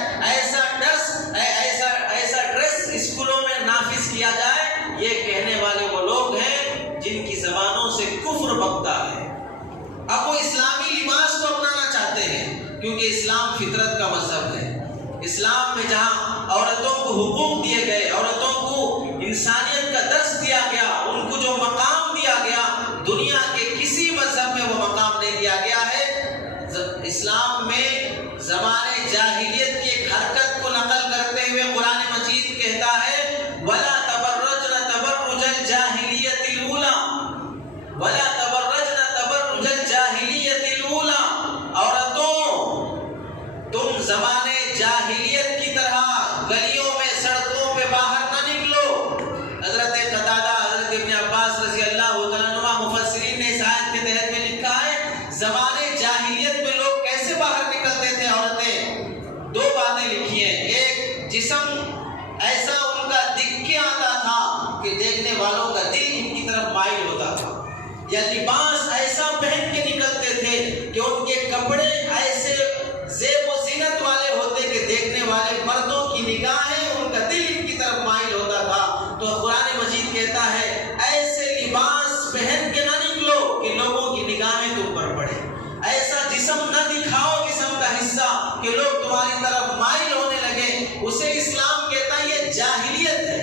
ایسا ڈریس اسکولوں میں نافذ کیا جائے. یہ کہنے والے وہ لوگ ہیں جن کی زبانوں سے کفر بکتا ہے. اب وہ اسلامی لباس کو اپنانا چاہتے ہیں کیونکہ اسلام فطرت کا مذہب ہے۔ اسلام میں جہاں عورتوں کو حقوق دیے گئے، عورتوں کو انسانیت کا درس دیا گیا، ان کو جو مقام دیا گیا، دنیا کے کسی مذہب میں وہ مقام نہیں دیا گیا ہے۔ اسلام میں زمانے جاہلیت کی ایک حرکت کو نقل کرتے ہوئے قرآن مجید کہتا ہے وَلَا تَبَرَّجْنَ تَبَرُّجَ الْجَاهِلِيَّةِ الْأُولَىٰ وَلَا تَبَرَّجْنَ تَبَرُّجَ الْجَاهِلِيَّةِ الْأُولَىٰ، عورتوں تم زمانے جاہلیت کی طرح گلیوں میں سڑکوں پہ باہر نہ نکلو۔ حضرت قتادہ، حضرت ابن عباس رضی اللہ تعالیٰ عنہ مفسرین نے اس آیت کے تحت میں لکھا ہے زمانے جاہلیت میں لوگ کیسے باہر نکلتے تھے عورتیں؟ دو باتیں لکھی ہیں۔ ایک، جسم ایسا ان کا دکھ کے آتا تھا کہ دیکھنے والوں کا دل ان کی طرف مائل ہوتا تھا، یا لباس ایسا پہن کے نکلتے تھے کہ ان کے کپڑے ایسے زیب و زینت والے ہوتے کہ دیکھنے والے مردوں کی نگاہیں ان کا دل ان کی طرف مائل ہوتا تھا۔ تو قرآن مجید کہتا ہے ایسے لباس پہن کے نہ نکلو کہ لوگوں کی نگاہیں تم پر پڑے، ایسا جسم نہ دکھاؤ جسم کا حصہ کہ لوگ تمہاری طرف مائل ہونے لگے۔ اسے اسلام کہتا ہے یہ جاہلیت ہے،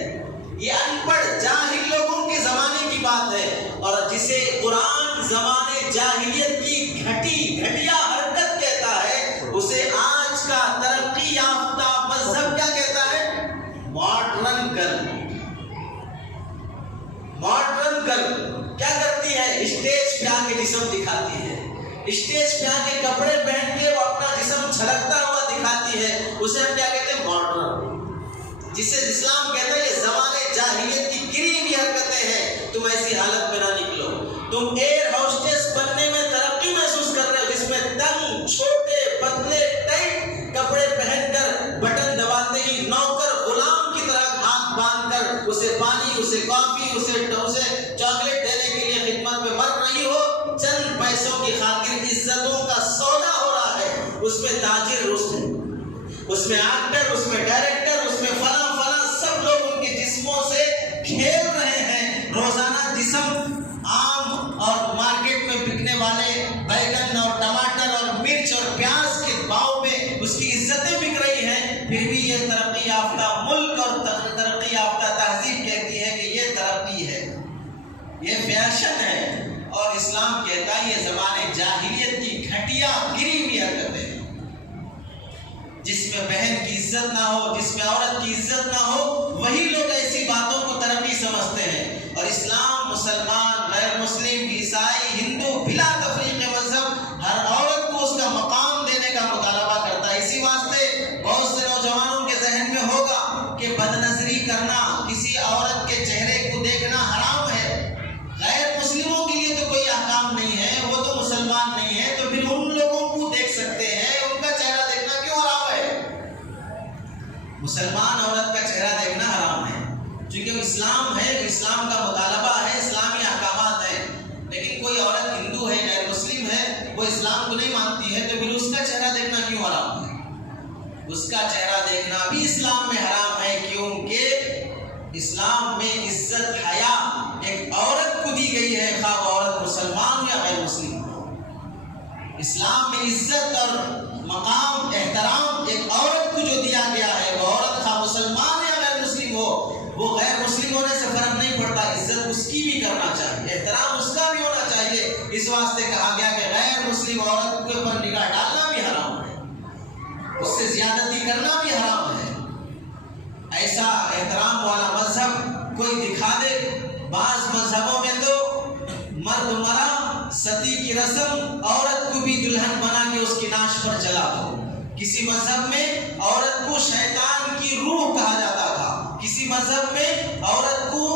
یہ ان پڑھ جاہل لوگوں کے زمانے کی بات ہے، اور جسے قرآن زمانے جاہلیت کی گھٹیا حرکت کہتا ہے اسے آج کا ترقی یافتہ مذہب کیا کہتا ہے؟ Modern girl. ماڈرن گرل کیا کرتی ہے؟ اسٹیج پہ آ کے جسم دکھاتی ہے، اسٹیج پہ آ کے کپڑے پہن کے وہ اپنا جسم چھلکتا ہوا دکھاتی ہے، اسے ہم کیا کہتے ہیں؟ ماڈرن، جسے اسلام کہتا ہے یہ زمانے جاہلیت کی گری ہوئی حرکتیں ہیں، تم ایسی حالت میں نہ نکلو۔ تم ایئر ہوسٹس بننے میں ترقی محسوس کر رہے ہو جس میں تنگ، چھوٹے، پتلے، ٹائٹ کپڑے پہن کر بٹن دباتے ہی نوکر غلام کی طرح ہاتھ باندھ کر اسے پانی، اسے کافی، اسے چاکلیٹ دینے کے لیے خدمت میں مر رہی ہو، چند پیسوں کی خاطر عزتوں کا سودا ہو رہا ہے، اس میں تاجر، اس میں ایکٹر، اس میں ڈائریکٹر، اس میں فلاں سب لوگ ان کے جسموں سے کھیل رہے ہیں۔ روزانہ جسم عام اور مارکیٹ میں بکنے والے بیگن اور ٹماٹر اور مرچ اور پیاز کے بھاؤ میں اس کی عزتیں بک رہی ہیں، پھر بھی یہ ترقی یافتہ ملک اور ترقی یافتہ تہذیب کہتی ہے کہ یہ ترقی ہے، یہ فیشن ہے، اور اسلام کہتا ہے یہ زمانے جاہلیت کی گھٹیا گری ہوئی حرکتیں ہیں، جس میں بہن کی عزت نہ ہو، جس میں عورت کی عزت نہ ہو، وہی لوگ ایسی باتوں کو ترقی سمجھتے ہیں۔ اور اسلام، مسلمان، غیر مسلم، عیسائی، ہندو، بلا تفریق مذہب ہر عورت کو اس کا مقام دینے کا مطالبہ کرتا ہے۔ اسی واسطے بہت سے نوجوانوں کے ذہن میں ہوگا کہ بد نظری کرنا، کسی عورت کے چہرے کو دیکھنا حرام ہے۔ غیر مسلموں کے لیے تو کوئی احکام نہیں ہے، وہ تو مسلمان نہیں ہے، تو پھر ان لوگوں کو دیکھ سکتے ہیں، ان کا چہرہ دیکھنا کیوں حرام ہے؟ مسلمان عورت کا چہرہ دیکھنا حرام ہے، چونکہ اسلام ہے، اسلام کا مطالبہ ہے، اسلامی احکامات ہیں۔ لیکن کوئی عورت ہندو ہے، غیر مسلم ہے، وہ اسلام کو نہیں مانتی ہے، تو پھر اس کا چہرہ دیکھنا کیوں حرام ہے؟ اس کا چہرہ دیکھنا بھی اسلام میں حرام ہے، کیونکہ اسلام میں عزت حیا ایک عورت کو دی گئی ہے، خواہ عورت مسلمان یا غیر مسلم ہو۔ اسلام میں عزت اور مقام، احترام ایک عورت کو جو دیا گیا ہے، وہ عورت خواہ مسلمان یا غیر مسلم ہو، وہ غیر مسلم ہونے سے فرق نہیں پڑتا، عزت اس کی بھی کرنا چاہیے، احترام اس کا بھی ہونا چاہیے۔ اس واسطے کہا گیا کہ غیر مسلم عورت کے اوپر نگاہ ڈالنا بھی حرام ہے، اس سے زیادتی کرنا بھی حرام ہے۔ ایسا احترام والا مذہب کوئی دکھا دے۔ بعض مذہبوں میں تو مرد مرا، ستی کی رسم، عورت کو بھی دلہن بنا کے اس کی ناش پر جلا دو۔ کسی مذہب میں عورت کو شیطان کی روح کہا جاتا تھا، کسی مذہب میں عورت کو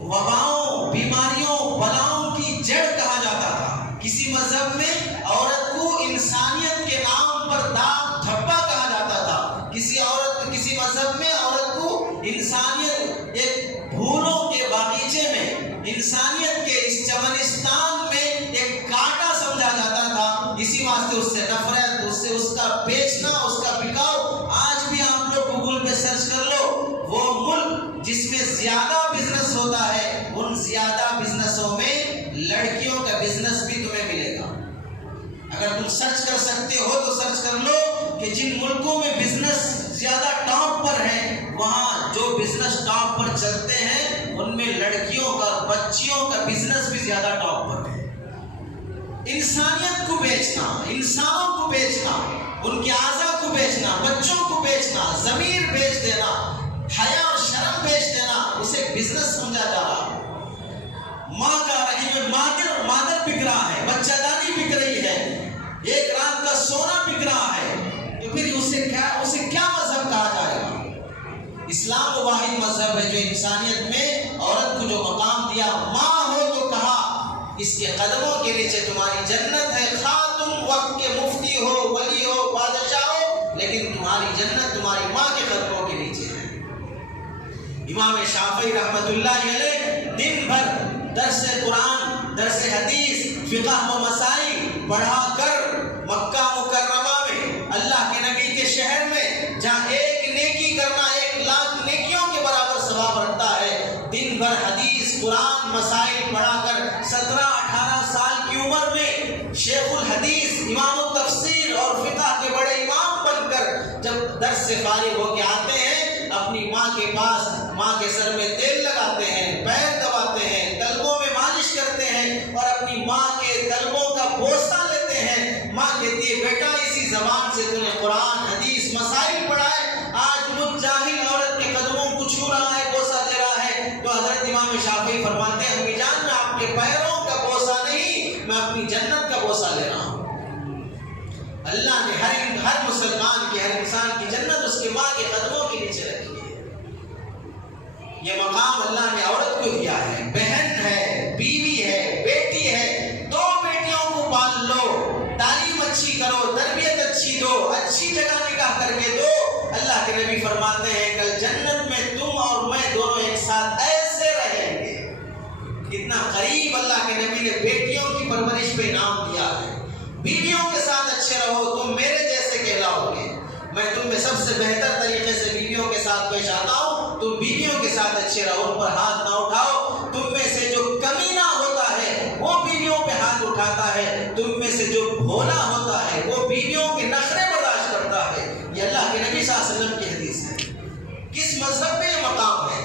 وباؤں، بیماریوں، بلاؤں کی جڑ کہا جاتا تھا، کسی مذہب میں عورت کو انسانیت کے نام پر داغ دھبا کہا جاتا تھا، کسی مذہب میں عورت کو انسانیت ایک پھولوں کے باغیچے میں، انسانیت کے اس چمنستان میں ایک کانٹا سمجھا جاتا تھا۔ اسی واسطے اس سے نفرت، اس کا بیچنا، اس کا بکاؤ۔ آج بھی آپ لوگ گوگل پہ سرچ کر لو، وہ ملک جس میں زیادہ بزنس ہوتا ہے، ان زیادہ بزنسوں میں لڑکیوں کا بزنس بھی تمہیں ملے گا۔ اگر اگر تم سرچ کر سکتے ہو تو سرچ کر لو کہ جن ملکوں میں بزنس زیادہ ٹاپ پر ہے، وہاں جو بزنس ٹاپ پر چلتے ہیں ان میں لڑکیوں کا، بچیوں کا بزنس بھی زیادہ ٹاپ پر ہے۔ انسانیت کو بیچنا، انسانوں کو بیچنا، ان کے اعضاء کو بیچنا، بچوں کو بیچنا، ضمیر بیچ دینا، حیا اور شرم بیچ دینا، اسے بزنس سمجھا جا رہا ہے۔ ماں کا رحم مادر بک رہا ہے، بچہ دانی بک رہی ہے، ایک رات کا سونا بک رہا ہے، تو پھر اسے کیا مذہب کہا جائے گا؟ اسلام وہ واحد مذہب ہے جو انسانیت میں عورت کو جو مقام دیا، ماں ہو تو کہا اس کے قدموں کے نیچے تمہاری جنت ہے، خواہ تم وقت کے مفتی ہو، ولی ہو، بادشاہ ہو، لیکن تمہاری جنت تمہاری ماں کے قدموں کے نیچے ہے۔ امام شافعی رحمۃ اللہ علیہ دن بھر درس قرآن، درس حدیث، فقہ و مسائل پڑھا کر مکہ مکرمہ میں اللہ کے نبی کے شہر میں، جہاں ایک نیکی کرنا 1,00,000 نیکیوں کے برابر ثواب رکھتا ہے، دن بھر حدیث قرآن مسائل پڑھا کر 17-18 سال کی عمر میں شیخ الحدیث، امام التفسیر اور فقہ کے بڑے امام بن کر جب درس سے فارغ ہو کے آتے ہیں، اپنی ماں کے پاس، ماں کے سر میں تیل لگاتے ہیں، پیر دباتے ہیں، تلبوں میں مالش کرتے ہیں اور اپنی ماں کے تلبوں کا بوسہ لیتے ہیں۔ ماں کہتی ہے بیٹا اسی زبان سے تو نے قرآن حدیث مسائل پڑھا ہے، آج مجھ جاہل عورت کے قدموں کو چھو رہا ہے، بوسہ دے رہا ہے۔ تو حضرت امام شافعی فرماتے ہیں امی جان میں آپ کے پیروں کا بوسہ نہیں، میں اپنی جنت کا بوسہ لے رہا ہوں۔ اللہ نے ہر مسلمان کی، ہر انسان کی جنت اس کی ماں کے قدموں کے نیچے رکھی ہے۔ یہ مقام اللہ نے عورت کو دیا ہے، بہن ہے، بیوی ہے، بیٹی ہے، 2 بیٹیوں کو پال لو، تعلیم اچھی کرو، تربیت اچھی دو، اچھی جگہ نکاح کر کے دو۔ اللہ کے نبی فرماتے ہیں کل جنت میں تم اور میں دونوں ایک ساتھ ایسے رہیں گے۔ کتنا قریب اللہ کے نبی نے بیٹیوں کی پرورش پہ انعام دیا ہے۔ بیویوں کے ساتھ اچھے رہو، تم میرے جیسے کہلاؤ گے۔ میں تم میں سب سے بہتر طریقے سے بیویوں کے ساتھ پیش آتا ہوں، تم بیویوں کے ساتھ اچھے رہو، ان پر ہاتھ نہ اٹھاؤ۔ تم میں سے جو کمینہ ہوتا ہے وہ بیویوں پہ ہاتھ اٹھاتا ہے، تم میں سے جو بھولا ہوتا ہے وہ بیویوں کے نخرے برداشت کرتا ہے۔ یہ اللہ کے نبی صلی اللہ علیہ وسلم کی حدیث ہے۔ کس مذہب میں یہ مقام ہے؟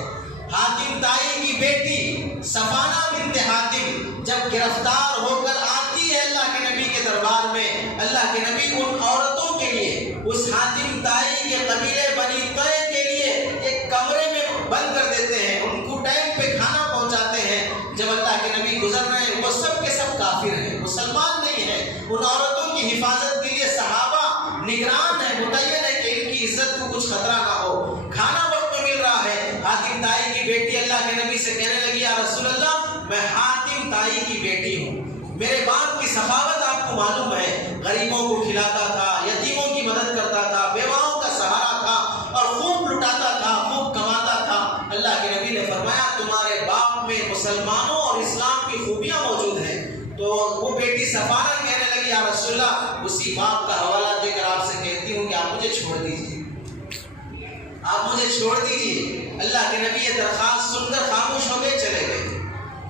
حاتم طائی کی بیٹی صفانہ بنت حاتم جب گرفتار ہو کر آتی ہے اللہ کے نبی کے دربار میں، اللہ کے نبی ان عورتوں کے لیے، اس حاتم طائی کے قبیلے بنی طے کے لیے ایک کمرے میں بند کر دیتے ہیں، ان کو ٹائم پہ کھانا پہنچاتے ہیں۔ جب اللہ کے نبی گزر رہے ہیں، وہ سب کے سب کافر ہیں، مسلمان نہیں ہیں، ان عورتوں کی حفاظت کے لیے صحابہ نگران ہیں، متعین ہے کہ ان کی عزت کو کچھ خطرہ نہ ہو۔ کھانا وقت میں مل رہا ہے، حاتم طائی کی بیٹی اللہ کے نبی سے کہنے لگی یا رسول اللہ میں حاتم طائی کی بیٹی ہوں، میرے باپ کی سخاوت آپ کو معلوم ہے، غریبوں کو کھلاتا تھا، یتیموں کی مدد کرتا تھا، بیواؤں کا سہارا تھا اور خوب لٹاتا تھا، خوب کماتا تھا۔ اللہ کے نبی نے فرمایا تمہارے باپ میں مسلمانوں اور اسلام کی خوبیاں موجود ہیں۔ تو وہ بیٹی صفانہ کہنے لگی یا رسول اللہ اسی باپ کا حوالہ دے کر آپ سے کہتی ہوں کہ آپ مجھے چھوڑ دیجیے، آپ مجھے چھوڑ دیجیے۔ اللہ کے نبی یہ درخواست سن کر خاموش ہو گئے، چلے گئے۔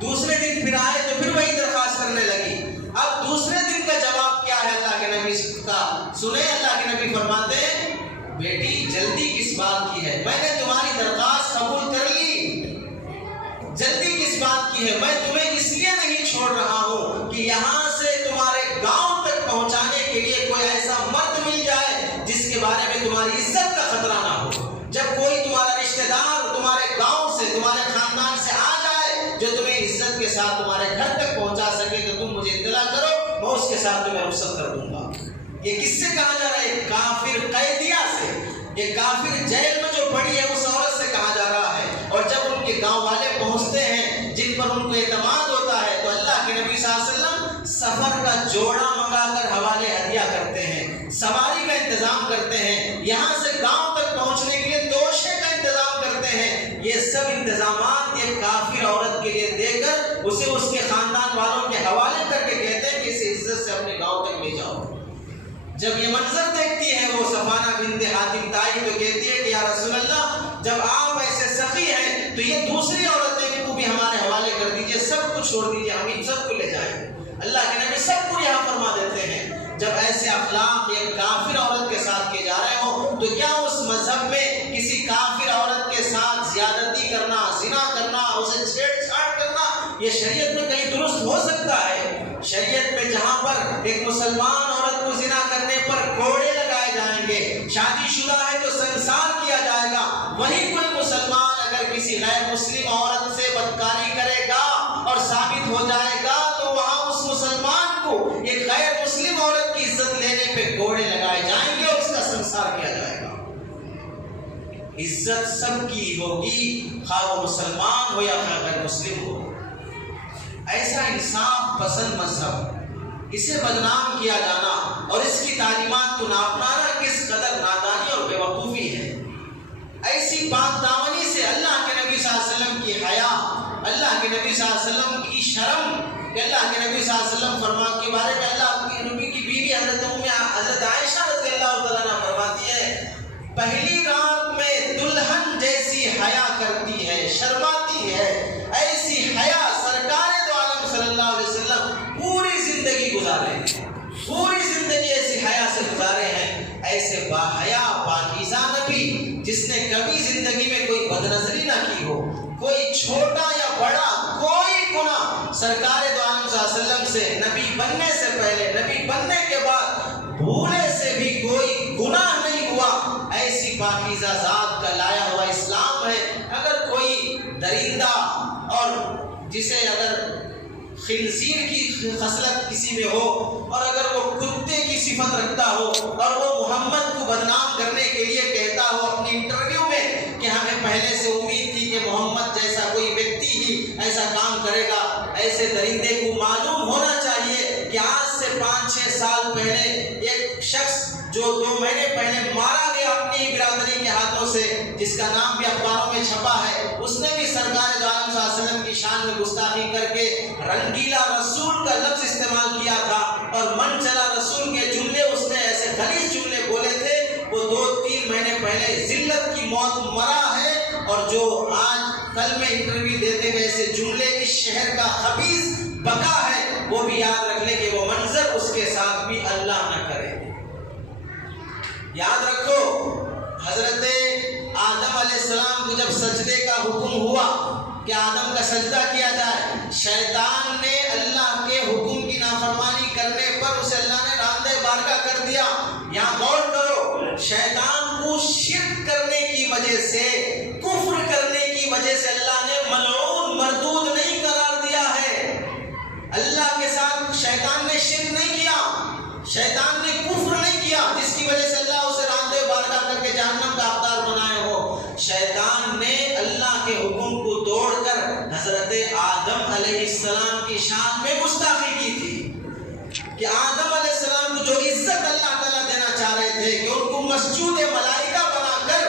دوسرے دن پھر آئے تو پھر وہی درخواست کرنے لگی۔ اب دوسرے دن کا جواب کیا ہے اللہ کے نبی کا سنیں، اللہ کے نبی فرماتے ہیں بیٹی جلدی کس بات کی ہے، میں نے تمہاری درخواست قبول کر لی، جلدی کس بات کی ہے، میں تمہیں اس لیے نہیں چھوڑ رہا ہوں کہ یہاں سے تمہارے گاؤں تک پہنچانے کے لیے کوئی ایسا مرد مل جائے جس کے بارے میں تمہاری عزت کا خطرہ نہ ہو۔ جب کوئی تمہارا رشتہ دار تمہارے گاؤں سے، تمہارے خاندان سے آ جائے جو تمہیں عزت کے ساتھ تمہارے گھر تک پہنچا سکے تو تم مجھے اطلاع کرو، میں اس کے ساتھ تمہیں رخصت کر دوں گا۔ یہ کس سے کہا جا رہا ہے؟ کافر قیدیہ سے، یہ کافر جیل میں جو پڑی ہے اس عورت سے کہا جا رہا ہے۔ اور جب ان کے گاؤں والے پہنچتے ہیں جن پر ان کو اعتماد ہوتا ہے تو اللہ کے نبی صلی اللہ علیہ وسلم سفر کا جوڑا منگا کر حوالے ہدیہ کرتے ہیں، سواری کا انتظام کرتے ہیں، یہاں سے گاؤں تک پہنچنے کے لیے توشے کا انتظام کرتے ہیں۔ یہ سب انتظامات یہ کافر عورت کے لیے دے کر اسے اس کے خاندان والوں کے حوالے کر کے کہتے ہیں کہ اسے عزت سے اپنے گاؤں تک لے جاؤ۔ جب یہ منظر دیکھتی ہے وہ صفانہ بنت حاتم طائی تو کہتی ہے کہ یا رسول اللہ جب آپ ایسے سخی ہیں تو یہ دوسری عورتیں کو بھی ہمارے حوالے کر دیجئے، سب کو چھوڑ دیجئے، ہم ان سب کو لے جائیں۔ اللہ کے نبی سب کو یہاں فرما دیتے ہیں۔ جب ایسے اخلاق ایک کافر عورت کے ساتھ کیے جا رہے ہوں تو کیا اس مذہب میں کسی کافر عورت کے ساتھ زیادتی کرنا، زنا کرنا، اسے چھیڑ چھاڑ کرنا یہ شریعت میں کہیں درست ہو سکتا ہے؟ شریعت میں جہاں پر ایک مسلمان عورت کو زنا کرنے پر کوڑے لگائے جائیں گے، شادی شدہ ہے تو سنسار کیا جائے گا، وہیں کوئی مسلمان اگر کسی غیر مسلم عورت سے بدکاری کرے گا اور ثابت ہو جائے گا تو وہاں اس مسلمان کو ایک غیر مسلم عورت کی عزت لینے پہ کوڑے لگائے جائیں گے اور اس کا سنسار کیا جائے گا۔ عزت سب کی ہوگی، خواہ وہ مسلمان ہو یا غیر مسلم ہو۔ ایسا انصاف پسند مذہب، اسے بدنام کیا جانا اور اس کی تعلیمات کو نہ اپنانا کس قدر نادانی اور بے وقوفی ہے۔ ایسی پاک دامنی سے اللہ کے نبی صلی اللہ علیہ وسلم کی حیا، اللہ کے نبی صلی اللہ علیہ وسلم کی شرم، کہ اللہ کے نبی صلی اللہ علیہ وسلم کے بارے میں اللہ کے نبی کی بیوی حضرت عائشہ رضی اللہ تعالیٰ عنہ فرماتی ہے، پہلی رات میں دلہن جیسی حیا کرتی ہے، شرماتی ہے، ایسی حیا سرکار دو عالم صلی اللہ علیہ وسلم پوری زندگی گزارے ہیں، پوری زندگی ایسی حیا سے گزارے ہیں۔ ایسے باحیا پاکیزہ نبی جس نے کبھی زندگی میں کوئی بدنظری نہ کی ہو، کوئی چھوٹا یا بڑا کوئی گناہ سرکار دو عالم صلی اللہ علیہ وسلم سے نبی بننے سے پہلے، نبی بننے کے بعد بھولے سے بھی کوئی گناہ نہیں ہوا، ایسی پاکیزہ ذات کا لایا ہوا اسلام ہے۔ اگر کوئی درندہ اور جسے اگر خنزیر کی خصلت کسی میں ہو اور اگر وہ کتے کی صفت رکھتا ہو اور وہ محمد کو بدنام کرنے کے لیے کہتا ہو اپنی انٹرویو میں کہ ہمیں پہلے سے امید تھی کہ محمد جیسا کوئی ویکتی ہی ایسا کام کرے گا، ایسے درندے کو معلوم ہونا چاہیے کہ آج سے 5-6 سال پہلے ایک شخص جو 2 مہینے پہلے مارا گیا اپنی برادری کے ہاتھوں سے، جس کا نام بھی اخباروں میں چھپا ہے، اس نے بھی سرکار دو عالم صلی اللہ علیہ وسلم کی شان میں گستاخی کر کے رنگیلا رسول کا لفظ استعمال کیا تھا اور من چلا رسول کے جملے اس نے ایسے غلیظ جملے بولے تھے، وہ 2-3 مہینے پہلے ذلت کی موت مرا ہے، اور جو آج کل میں انٹرویو دیتے ہوئے ایسے جملے اس شہر کا خبیث بقا ہے، وہ بھی یاد رکھ لے کہ وہ منظر اس کے ساتھ بھی اللہ نہ کرے۔ یاد رکھو حضرت آدم علیہ السلام کو جب سجدے کا حکم ہوا کہ آدم کا سجدہ کیا جائے، شیطان نے اللہ کے حکم کی نافرمانی کرنے پر اسے اللہ نے راندہ بارگاہ کر دیا۔ یہاں غور کرو، شیطان کو شرک کرنے کی وجہ سے، کفر کرنے کی وجہ سے اللہ نے ملعون مردود نہیں قرار دیا ہے۔ اللہ کے ساتھ شیطان نے شرک نہیں کیا، شیطان نے کفر نہیں کیا جس کی وجہ سے اللہ اسے راندہ بارگاہ کر کے جہنم کا حقدار بنائے ہو۔ شیطان نے اللہ کے حکم کو توڑ کر حضرت آدم علیہ السلام کی شان میں گستاخی کی تھی کہ آدم علیہ السلام کو جو عزت اللہ تعالیٰ دینا چاہ رہے تھے کہ ان کو مسجود ملائکہ بنا کر،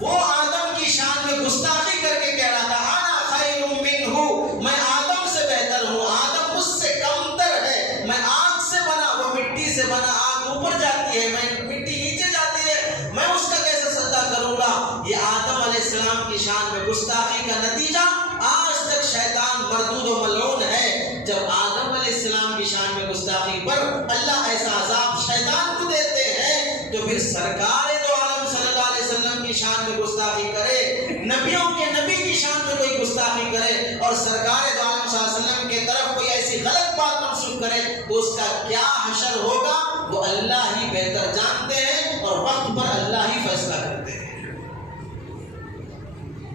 وہ آدم کی شان میں گستاخی کر کے کہہ رہا تھا انا خیر منہ، میں آدم سے بہتر ہوں، آدم مجھ سے کمتر ہے، میں آگ سے بنا، وہ مٹی سے بنا، آگ اوپر جاتی ہے، میں مٹی نیچے جاتی ہے، میں اس کا کیسے سجدہ کروں گا؟ یہ آدم علیہ السلام کی شان میں گستاخی کا نتیجہ آج تک شیطان مردود و ملعون ہے۔ جب آدم علیہ السلام کی شان میں گستاخی پر اللہ ایسا عذاب شیطان کو دیتے ہیں تو پھر سرکار دو عالم صلی اللہ علیہ وسلم کی شان میں گستاخی کرے، نبیوں کے نبی کی شان میں کوئی گستاخی کرے اور سرکار دو عالم صلی اللہ علیہ وسلم کے طرف کوئی ایسی غلط بات منسوخ کرے تو اس کا کیا حشر ہوگا وہ اللہ ہی بہتر جانتے ہیں اور وقت پر اللہ ہی فیصلہ کرتے ہیں۔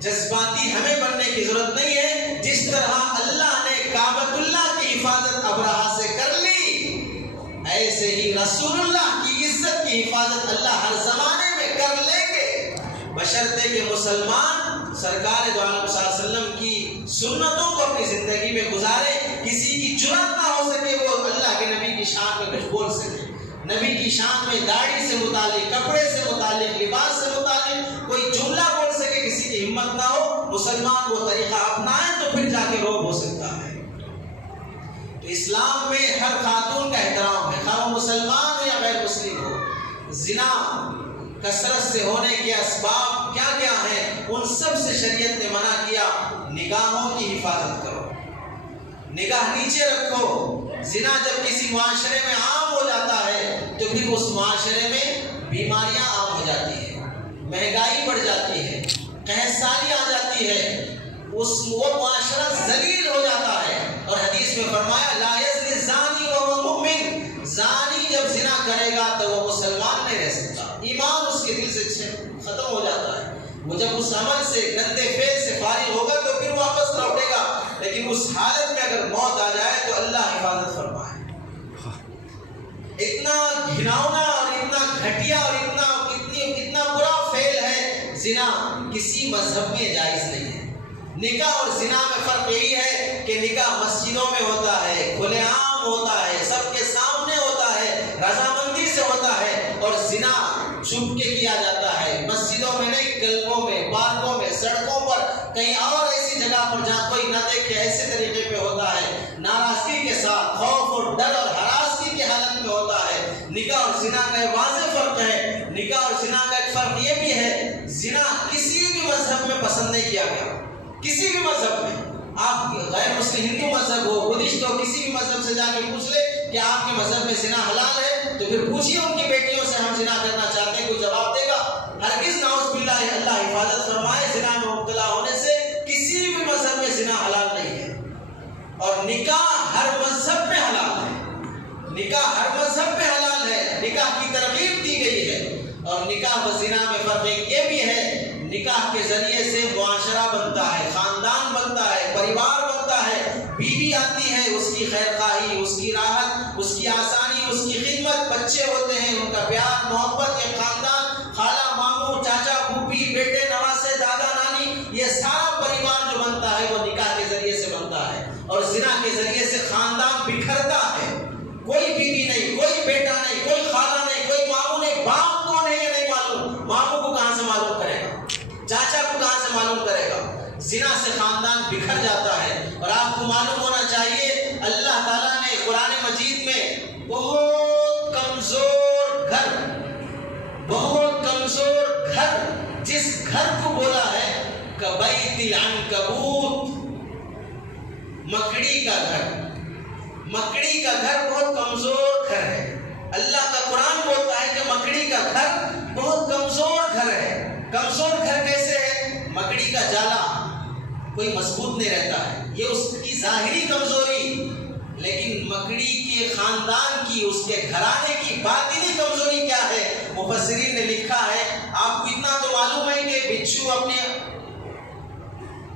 جذباتی ہمیں بننے کی ضرورت نہیں ہے، جس طرح اللہ نے کعبۃ اللہ کی حفاظت ابرہہ سے کر لی، ایسے ہی رسول اللہ کی عزت کی حفاظت اللہ ہر زمانے میں کر لیں گے، بشرطے کہ مسلمان سرکار دو عالم صلی اللہ علیہ وسلم کی سنتوں کو اپنی زندگی میں گزارے، کسی کی جرأت نہ ہو سکے وہ اللہ کے نبی کی شان میں کچھ بول سکے، نبی کی شان میں داڑھی سے متعلق، کپڑے سے متعلق، لباس سے متعلق کوئی جملہ بول سکے، کسی کی ہمت نہ ہو، مسلمان وہ طریقہ اپنائے تو پھر جا کے روب ہو سکتا ہے۔ تو اسلام میں ہر خاتون کا احترام ہے، خواہ وہ مسلمان ہو یا غیر مسلم ہو۔ زنا کثرت سے ہونے کے اسباب کیا کیا ہیں ان سب سے شریعت نے منع کیا۔ نگاہوں کی حفاظت کرو، نگاہ نیچے رکھو، زنا جب کسی معاشرے میں عام ہو جاتا ہے تو پھر اس معاشرے میں بیماریاں عام ہو جاتی ہیں، مہنگائی بڑھ جاتی ہے، قحط سالی آ جاتی ہے، وہ معاشرہ ذلیل ہو جاتا ہے۔ اور حدیث میں فرمایا لا یزنی الزانی وهو مؤمن، زانی جب زنا کرے گا تو وہ مسلمان نہیں رہ سکتا، ایمان اس کے دل سے ختم ہو جاتا ہے۔ وہ جب اس عمل سے، گندے فعل سے فارغ ہوگا تو پھر واپس لوٹے گا، لیکن اس حالت میں اگر موت آ جائے تو اللہ حفاظت فرمائے۔ اتنا گھناؤنا اور اتنا گھٹیا اور اتنا برا فعل ہے زنا، کسی مذہب میں جائز نہیں ہے۔ نکاح اور زنا میں فرق یہی ہے کہ نکاح مسجدوں میں ہوتا ہے، کھلے عام ہوتا ہے، سب کے سامنے ہوتا ہے، رضامندی سے ہوتا ہے، اور زنا چھپ کے کیا جاتا ہے، مسجدوں میں نہیں، کلبوں میں، پارکوں میں، سڑکوں پر، کہیں اور ایسی جگہ پر جہاں کوئی نہ دیکھے، ایسے طریقے پہ ہوتا ہے، ناراضگی کے ساتھ، خوف اور ڈر اور ہراسگی کی حالت میں ہوتا ہے۔ نکاح اور زنا کا ایک واضح فرق ہے۔ نکاح اور زنا کا ایک فرق یہ بھی ہے، زنا کسی بھی مذہب میں پسند نہیں کیا گیا، کسی بھی مذہب میں۔ آپ غیر مسلم ہندو مذہب ہو، بدھسٹ ہو، کسی بھی مذہب سے جا کے پوچھ لے کہ آپ کے مذہب میں زنا حلال ہے، تو پھر پوچھیے ان کی بیٹیوں سے ہم زنا کرنا چاہتے ہیں، کوئی جواب دے گا؟ ہرگز نعوذ باللہ، اللہ حفاظت فرمائے زنا میں مبتلا ہونے سے۔ کسی بھی مذہب میں زنا حلال نہیں ہے، اور نکاح ہر مذہب میں حلال ہے، نکاح ہر مذہب میں حلال ہے، نکاح کی ترغیب دی گئی ہے۔ اور نکاح و زنا میں فرق یہ بھی ہے، نکاح کے ذریعے سے معاشرہ بنتا ہے، خاندان بنتا ہے، پریوار بنتا ہے، بیوی آتی ہے، اس کی خیر خواہی، اس کی راحت، اس کی آسانی، اس کی خدمت، بچے ہوتے ہیں، ان کا پیار محبت، ایک خاندان، خالہ ماموں چاچا پھوپھی بیٹے نواسے دادا نانی، یہ سارا پریوار جو بنتا ہے وہ نکاح کے ذریعے سے بنتا ہے۔ اور زنا کے ذریعے سے خاندان بکھرتا ہے، کوئی بیوی نہیں، کوئی بیٹا نہیں، کوئی خالہ نہیں، کوئی ماموں نہیں، باپ کون ہے یہ نہیں معلوم، ماموں کو کہاں سے معلوم کرے گا، چاچا کو کہاں سے معلوم کرے گا؟ زنا سے خاندان بکھر جاتا ہے۔ اور آپ کو معلوم ہونا چاہیے اللہ تعالیٰ نے قرآن مجید میں بہت کمزور گھر، بہت کمزور گھر، جس گھر کو بولا ہے کبیت العنکبوت، مکڑی کا گھر، مکڑی کا گھر بہت کمزور گھر ہے۔ اللہ کا قرآن بولتا ہے کہ مکڑی کا گھر بہت کمزور گھر ہے۔ کمزور گھر کیسے ہے؟ مکڑی کا جالا کوئی مضبوط نہیں رہتا ہے، یہ اس کی ظاہری کمزوری، لیکن مکڑی کے خاندان کی، اس کے گھرانے کی باطنی کمزوری کیا ہے؟ مفسرین نے لکھا ہے، آپ کو اتنا تو معلوم ہے کہ بچھو اپنے،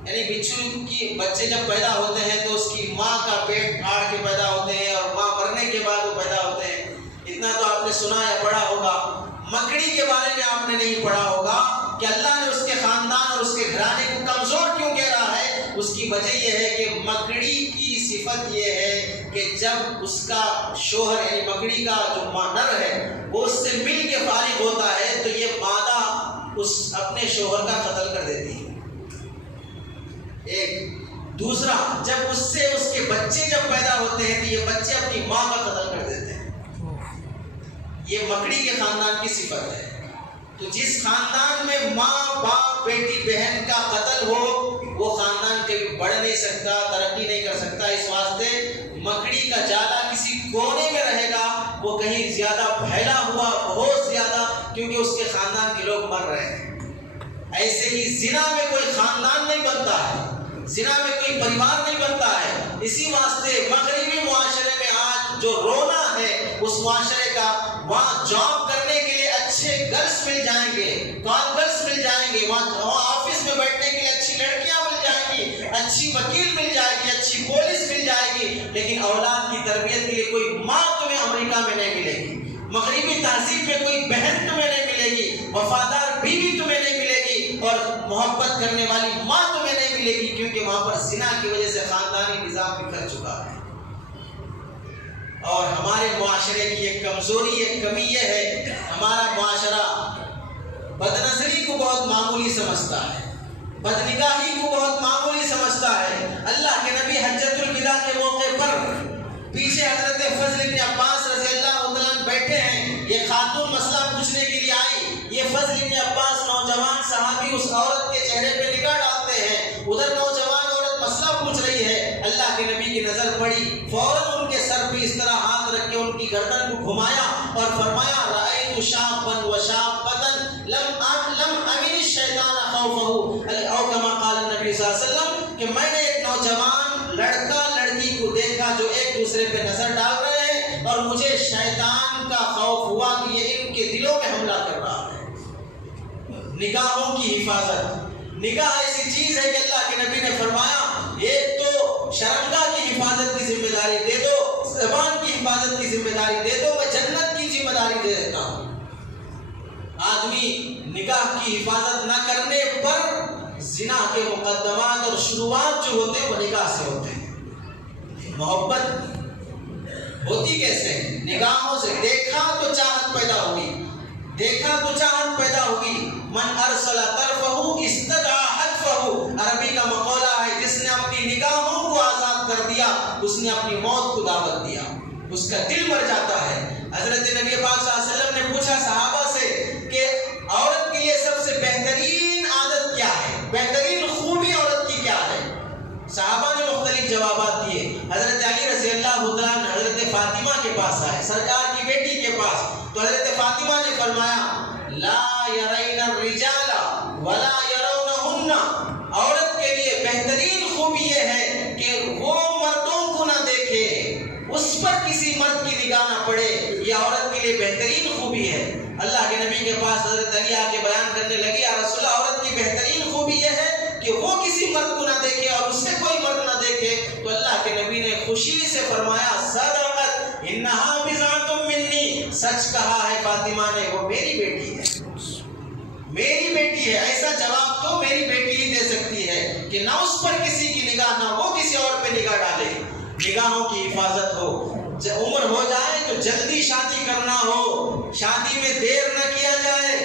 یعنی بچھو کی بچے جب پیدا ہوتے ہیں تو اس کی ماں کا پیٹ پھاڑ کے پیدا ہوتے ہیں، اور ماں مرنے کے بعد وہ پیدا ہوتے ہیں۔ اتنا تو آپ نے سنا یا پڑھا ہوگا۔ مکڑی کے بارے میں آپ نے نہیں پڑھا ہوگا کہ اللہ نے اس کے خاندان اور اس کے گھرانے کو کمزور کیوں کہہ رہا ہے۔ اس کی وجہ یہ ہے کہ مکڑی کی صفت یہ ہے کہ جب اس کا شوہر، یعنی مکڑی کا جو نر ہے، وہ اس سے مل کے فارغ ہوتا ہے تو یہ مادہ اس اپنے شوہر کا قتل کر دیتی ہے۔ ایک دوسرا، جب اس سے اس کے بچے جب پیدا ہوتے ہیں تو یہ بچے اپنی ماں کا قتل کر دیتے ہیں۔ یہ مکڑی کے خاندان کی صفت ہے۔ تو جس خاندان میں ماں باپ بیٹی بہن کا قتل ہو وہ خاندان کبھی بڑھ نہیں سکتا، ترقی نہیں کر سکتا۔ اس واسطے مکڑی کا جالا کسی کونے میں رہے گا، وہ کہیں زیادہ پھیلا ہوا، بہت زیادہ، کیونکہ اس کے خاندان کے لوگ مر رہے ہیں۔ ایسے ہی زنا میں کوئی خاندان نہیں بنتا ہے، زنا میں کوئی پریوار نہیں بنتا ہے۔ اسی واسطے مغربی معاشرے میں آج جو رونا ہے اس معاشرے کا، وہاں جاب کرنے کے لیے اچھے گرلس مل جائیں گے، کال گرلس مل جائیں گے، وہاں آفس میں بیٹھنے کے لیے اچھی لڑکیاں مل جائیں گی، اچھی وکیل مل جائے گی، اچھی پولیس مل جائے گی، لیکن اولاد کی تربیت کے لیے کوئی ماں تمہیں امریکہ میں نہیں ملے گی، مغربی تہذیب میں کوئی بہن تمہیں نہیں ملے گی، وفادار بیوی تمہیں نہیں ملے گی، اور محبت کرنے والی ماں تمہیں نہیں ملے گی، کیونکہ وہاں پر زنا کی وجہ سے خاندانی نظام بکھر چکا ہے۔ اور ہمارے معاشرے کی ایک کمزوری، ایک کمی یہ ہے، ہمارا معاشرہ بد نظری کو بہت معمولی سمجھتا ہے، بد نگاہی کو بہت معمولی سمجھتا ہے۔ اللہ کے نبی حجۃ الوداع کے موقع پر پیچھے حضرت فضل بن عباس رضی اللہ عنہ بیٹھے ہیں، یہ خاتون مسئلہ پوچھنے کے لیے آئی، یہ فضل بن عباس نوجوان صحابی اس عورت کے چہرے پہ نگاہ ڈالتے ہیں، ادھر نوجوان عورت مسئلہ پوچھ رہی ہے، اللہ اللہ کے نبی کی نظر پڑی، فوراً ان کے سر پہ اس طرح ہاتھ رکھ کے ان کی گردن کو گھمایا اور فرمایا رأیت شابا وشابة لم امن الشیطان خوفہ، او کما قال النبی صلی اللہ علیہ وسلم کہ میں نے ایک نوجوان لڑکا لڑکی کو دیکھا جو ایک دوسرے پہ نظر ڈال رہے ہیں اور مجھے شیطان کا خوف ہوا کہ یہ ان کے دلوں میں حملہ کر رہا ہے۔ نگاہوں کی حفاظت، نگاہ ایسی چیز ہے کہ اللہ کے نبی نے فرمایا ایک تو شرمگاہ کی حفاظت کی ذمہ داری دے دو، زبان کی حفاظت کی ذمہ داری دے دو، میں جنت کی ذمہ داری دے دیتا ہوں۔ آدمی نگاہ کی حفاظت نہ کرنے پر زنا کے مقدمات اور شروعات جو ہوتے ہیں وہ نگاہ سے ہوتے ہیں۔ محبت ہوتی کیسے؟ نگاہوں سے۔ دیکھا تو چاہت پیدا ہوگی، دیکھا تو چاہت پیدا ہوگی۔ من ارسل طرفہ استدعى حتفہ، عربی کا مقولہ ہے جس نے اپنی نگاہوں کو آزاد کر دیا اس نے اپنی موت کو دعوت دیا، اس کا دل مر جاتا ہے۔ حضرت نبی پاک صلی اللہ علیہ وسلم نے پوچھا صحابہ سے کہ عورت کے لیے سب سے بہترین عادت کیا ہے، بہترین خوبی عورت کی کیا ہے؟ صحابہ نے مختلف جوابات دیے۔ حضرت علی رضی اللہ عنہ حضرت فاطمہ کے پاس آئے، سرکار کی بیٹی کے پاس، تو حضرت فاطمہ نے فرمایا لا يرین الرجال ولا يرونہن، عورت کے لیے بہترین خوبی یہ ہے کہ وہ مردوں کو نہ دیکھے، اس پر کسی مرد کی نگاہ نہ پڑے، یہ عورت کے لیے بہترین خوبی ہے۔ اللہ کے نبی کے پاس حضرت علی آ کے بیان کرنے لگے یا رسول اللہ عورت کی بہترین خوبی یہ ہے کہ وہ کسی مرد کو نہ دیکھے اور اس سے کوئی مرد نہ دیکھے، تو اللہ کے نبی نے خوشی سے فرمایا صدقت انہا بضعۃ منی، سچ کہا ہے فاطمہ نے، وہ میری بیٹی ہے، میری بیٹی ہے۔ ایسا جواب تو میری بیٹی ہی دے سکتی ہے کہ نہ اس پر کسی کی نگاہ، نہ وہ کسی اور پہ نگاہ ڈالے۔ نگاہوں کی حفاظت ہو، عمر ہو جائے تو جلدی شادی کرنا ہو، شادی میں دیر نہ کیا جائے،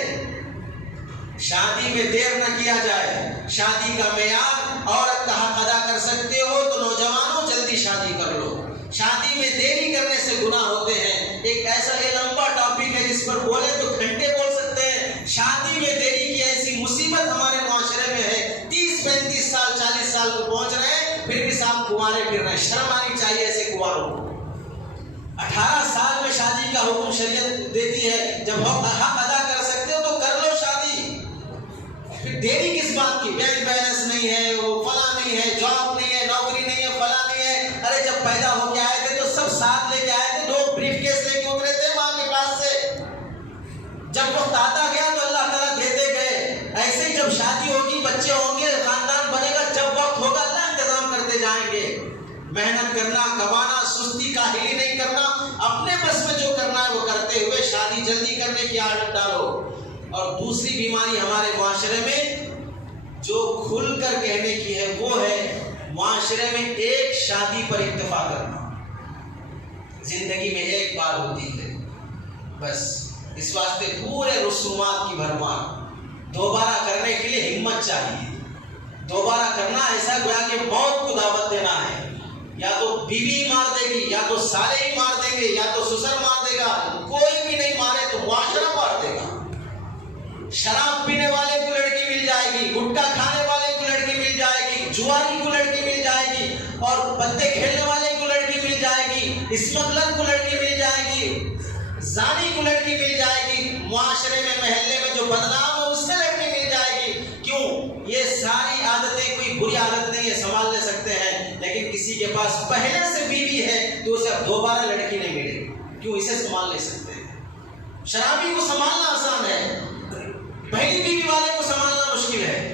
شادی میں دیر نہ کیا جائے۔ شادی کا معیار عورت کا حق ادا کر سکتے ہو تو نوجوانوں جلدی شادی کر لو، شادی میں دیری کرنے سے گناہ ہوتے ہیں۔ ایک ایسا یہ لمبا ٹاپک ہے جس پر بولے تو گھنٹے بول سکتے ہیں۔ شادی میں دیری کی ایسی مصیبت ہمارے معاشرے میں ہے، 30 35 سال 40 سال کو پہنچ رہے ہیں پھر بھی صاحب کنوارے پھر رہے ہیں۔ شرم آنی چاہیے ایسے کنواروں کو۔ 18 سال میں شادی کا حکم شریعت دیتی ہے، جب حق ادا کر سکتے ہو تو کر لو شادی، پھر دیری کس بات کی؟ بینک بیلنس نہیں ہے، وہ فلاں نہیں ہے، جاب نہیں ہے، نوکری نہیں ہے، فلاں نہیں ہے۔ ارے جب پیدا ہو کے آئے تھے تو سب ساتھ لے کے آئے تھے، لوگ بریف کیس لے کے اترے تھے ماں کے پاس سے، جب وقت آتا گیا تو اللہ تعالیٰ دیتے گئے۔ ایسے ہی جب شادی ہوگی، بچے ہوں گے، خاندان بنے گا، جب وقت ہوگا اللہ انتظام کرتے جائیں گے۔ محنت کرنا، کمانا، سستی کاہلی نہیں کرنا، اپنے بس میں جو کرنا ہے وہ کرتے ہوئے شادی جلدی کرنے کی عادت ڈالو۔ اور دوسری بیماری ہمارے معاشرے میں جو کھل کر کہنے کی ہے وہ ہے معاشرے میں ایک شادی پر اکتفا کرنا۔ زندگی میں ایک بار ہوتی ہے بس، اس واسطے پورے رسومات کی بھرمار، دوبارہ کرنے کے لیے ہمت چاہیے۔ دوبارہ کرنا ایسا گویا کہ موت کو دعوت دینا ہے، یا تو بیوی مار دے گی، یا تو سالے ہی مار دیں گے، یا تو سسر مار دے گا، کوئی بھی نہیں مارے تو معاشرہ مار دے گا۔ شراب پینے والے کو لڑکی مل جائے گی، گٹکا کھانے والے کو لڑکی مل جائے گی، جواری کو لڑکی مل جائے گی، اور پتے کھیلنے والے کو لڑکی مل جائے گی، اسمگلر کو لڑکی مل جائے گی، زانی کو لڑکی مل جائے گی، معاشرے میں محلے میں جو بدنام ہے اس سے لڑکی مل جائے گی۔ کیوں؟ یہ ساری عادتیں کوئی بری عادت نہیں ہے، سنبھال لے سکتے ہیں، لیکن کسی کے پاس پہلے سے بیوی ہے تو اسے اب دوبارہ لڑکی نہیں ملے گی، کیوں؟ اسے سنبھال نہیں سکتے ہیں۔ شرابی کو سنبھالنا آسان ہے، پہلی بیوی والے کو سنبھالنا مشکل ہے۔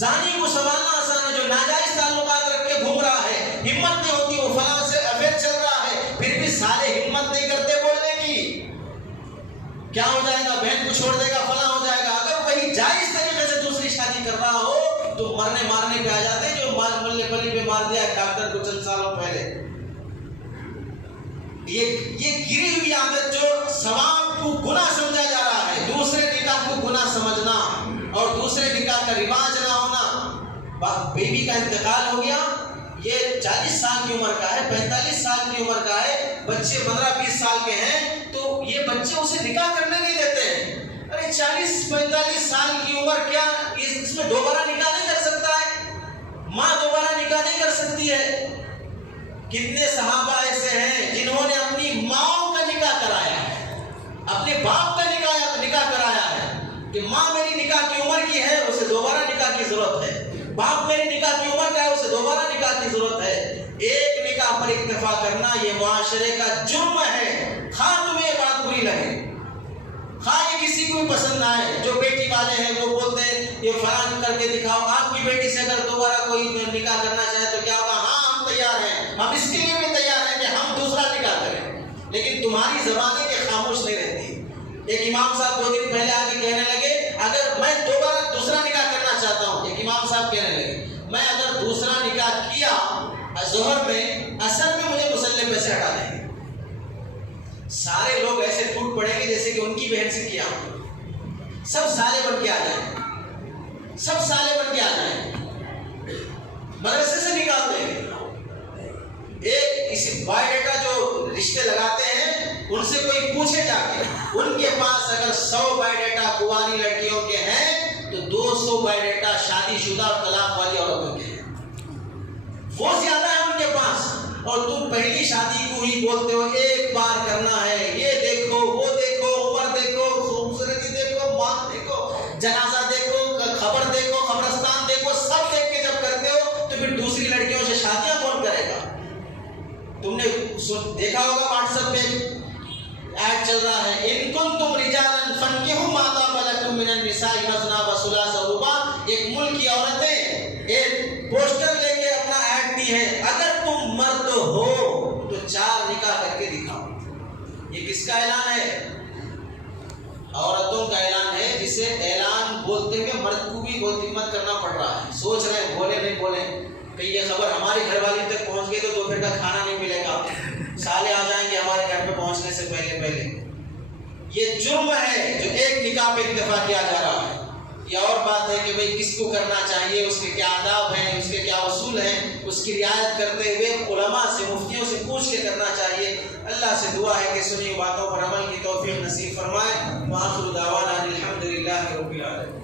زانی کو سنبھالنا آسان ہے جو ناجائز تعلقات رکھ کے گھوم رہا ہے، ہمت نہیں ہوتی، وہ فلاں سے افیئر چل رہا ہے، پھر بھی سارے ہمت نہیں کرتے بولنے کی، کیا ہو جائے گا، بہن کو چھوڑ دے گا، فلاں ہو جائے گا۔ اگر وہی جائز طریقے سے دوسری شادی کر رہا ہو تو مرنے مارنے پہ آ جاتے ہیں، جو ملے پلی پہ مار دیا ڈاکٹر کو چند سالوں پہلے۔ یہ گری ہوئی عادت جو ثواب کو گناہ سمجھا جا رہا ہے، دوسرے نکاح کو گناہ سمجھنا اور دوسرے نکاح کا رواج نہ ہونا۔ بیوی کا انتقال ہو گیا، یہ 40 سال کی عمر کا ہے، 45 سال کی عمر کا ہے، بچے 15-20 سال کے ہیں، تو یہ بچے اسے نکاح کرنے نہیں دیتے۔ ارے 40-45 سال کی عمر کیا اس میں دوبارہ نکاح نہیں کر سکتا ہے؟ ماں دوبارہ نکاح نہیں کر سکتی ہے، کتنے صحابہ ایسے ہیں جنہوں نے اپنی ماں کا نکاح کرایا ہے، اپنے باپ کا نکاح کرایا ہے کہ ماں میری نکاح کی عمر کی ہے، اسے دوبارہ نکاح کی ضرورت ہے، باپ میری نکاح کی عمر کا ہے، اسے دوبارہ نکاح کی ضرورت ہے۔ ایک نکاح پر اکتفا کرنا یہ معاشرے کا جرم ہے، خواہ تمہیں یہ بات بری لگے، خواہ یہ کسی کو بھی پسند نہ آئے۔ جو بیٹی والے ہیں وہ بولتے ہیں یہ فلاں کر کے دکھاؤ، آپ کی بیٹی سے اگر دوبارہ کوئی نکاح کرنا چاہے تو کیا ہوگا؟ ہاں ہم تیار ہیں، ہم اس کے لیے بھی تیار ہیں کہ ہم دوسرا نکاح کریں، لیکن تمہاری زبانیں یہ خاموش نہیں رہتی۔ ایک امام صاحب 2 دن پہلے آ کے کہنے لگے اگر میں دوبارہ دوسرا نکاح کرنا چاہتا ہوں، ایک امام صاحب کہنے لگے میں اگر دوسرا نکاح کیا ظہر میں، اثر میں مجھے مصلی پہ سے ہٹا دیں گے۔ سارے لوگ ایسے ٹوٹ پڑیں گے جیسے کہ ان کی بہن سے کیا، سب سالے بن کے آ جائیں، سب سالے بن کے آ جائیں، مدرسے سے نکال دیں گے۔ ایک اسی بایو ڈیٹا جو رشتے لگاتے ہیں ان سے کوئی پوچھے جا کے، ان کے پاس اگر 100 بایو ڈیٹا کواری لڑکیوں کے ہیں تو 200 بایو ڈیٹا شادی شدہ اور طلاق والی عورتوں کے ہیں، وہ زیادہ ہے ان کے پاس، اور تم پہلی شادی کو ہی بولتے ہو ایک بار کرنا ہے، یہ دیکھو وہ دیکھو، عمر دیکھو، خوبصورتی دیکھو، ماں دیکھو، جنازہ دیکھو، خبر دیکھو، قبرستان دیکھو، سب دیکھ کے جب کرتے ہو تو پھر دوسری لڑکیوں سے شادیاں کون کرے گا؟ تم نے دیکھا ہوگا واٹس ایپ پہ ایڈ چل رہا ہے ان کنتم رجالا فانکحوا ما طاب لکم من النساء مثنی وثلاث ورباع۔ ایک ملک کی عورتیں ایک پوسٹر لے کے اپنا ایڈ دی ہے، اگر تم مرد ہو تو 4 نکاح کر کے دکھاؤ۔ یہ کس کا اعلان ہے؟ عورتوں کا اعلان ہے، جسے اعلان بولتے ہوئے مرد کو بھی بہت ہمت کرنا پڑ رہا ہے۔ سوچ رہے ہیں بولے نہیں بولے، کہ یہ خبر ہماری گھر والی تک پہنچ گئی تو دوپہر کا کھانا نہیں ملے گا، سالے آ جائیں گے ہمارے گھر پہ پہنچنے سے پہلے۔ یہ جرم ہے جو ایک نکاح پہ اکتفا کیا جا رہا ہے۔ یہ اور بات ہے کہ بھئی کس کو کرنا چاہیے، اس کے کیا آداب ہیں، اس کے کیا اصول ہیں، اس کی رعایت کرتے ہوئے علماء سے، مفتیوں سے پوچھ کے کرنا چاہیے۔ اللہ سے دعا ہے کہ سنی باتوں پر عمل کی توفیق نصیب فرمائے۔ وآخر دعوانا الحمدللہ رب العالمین۔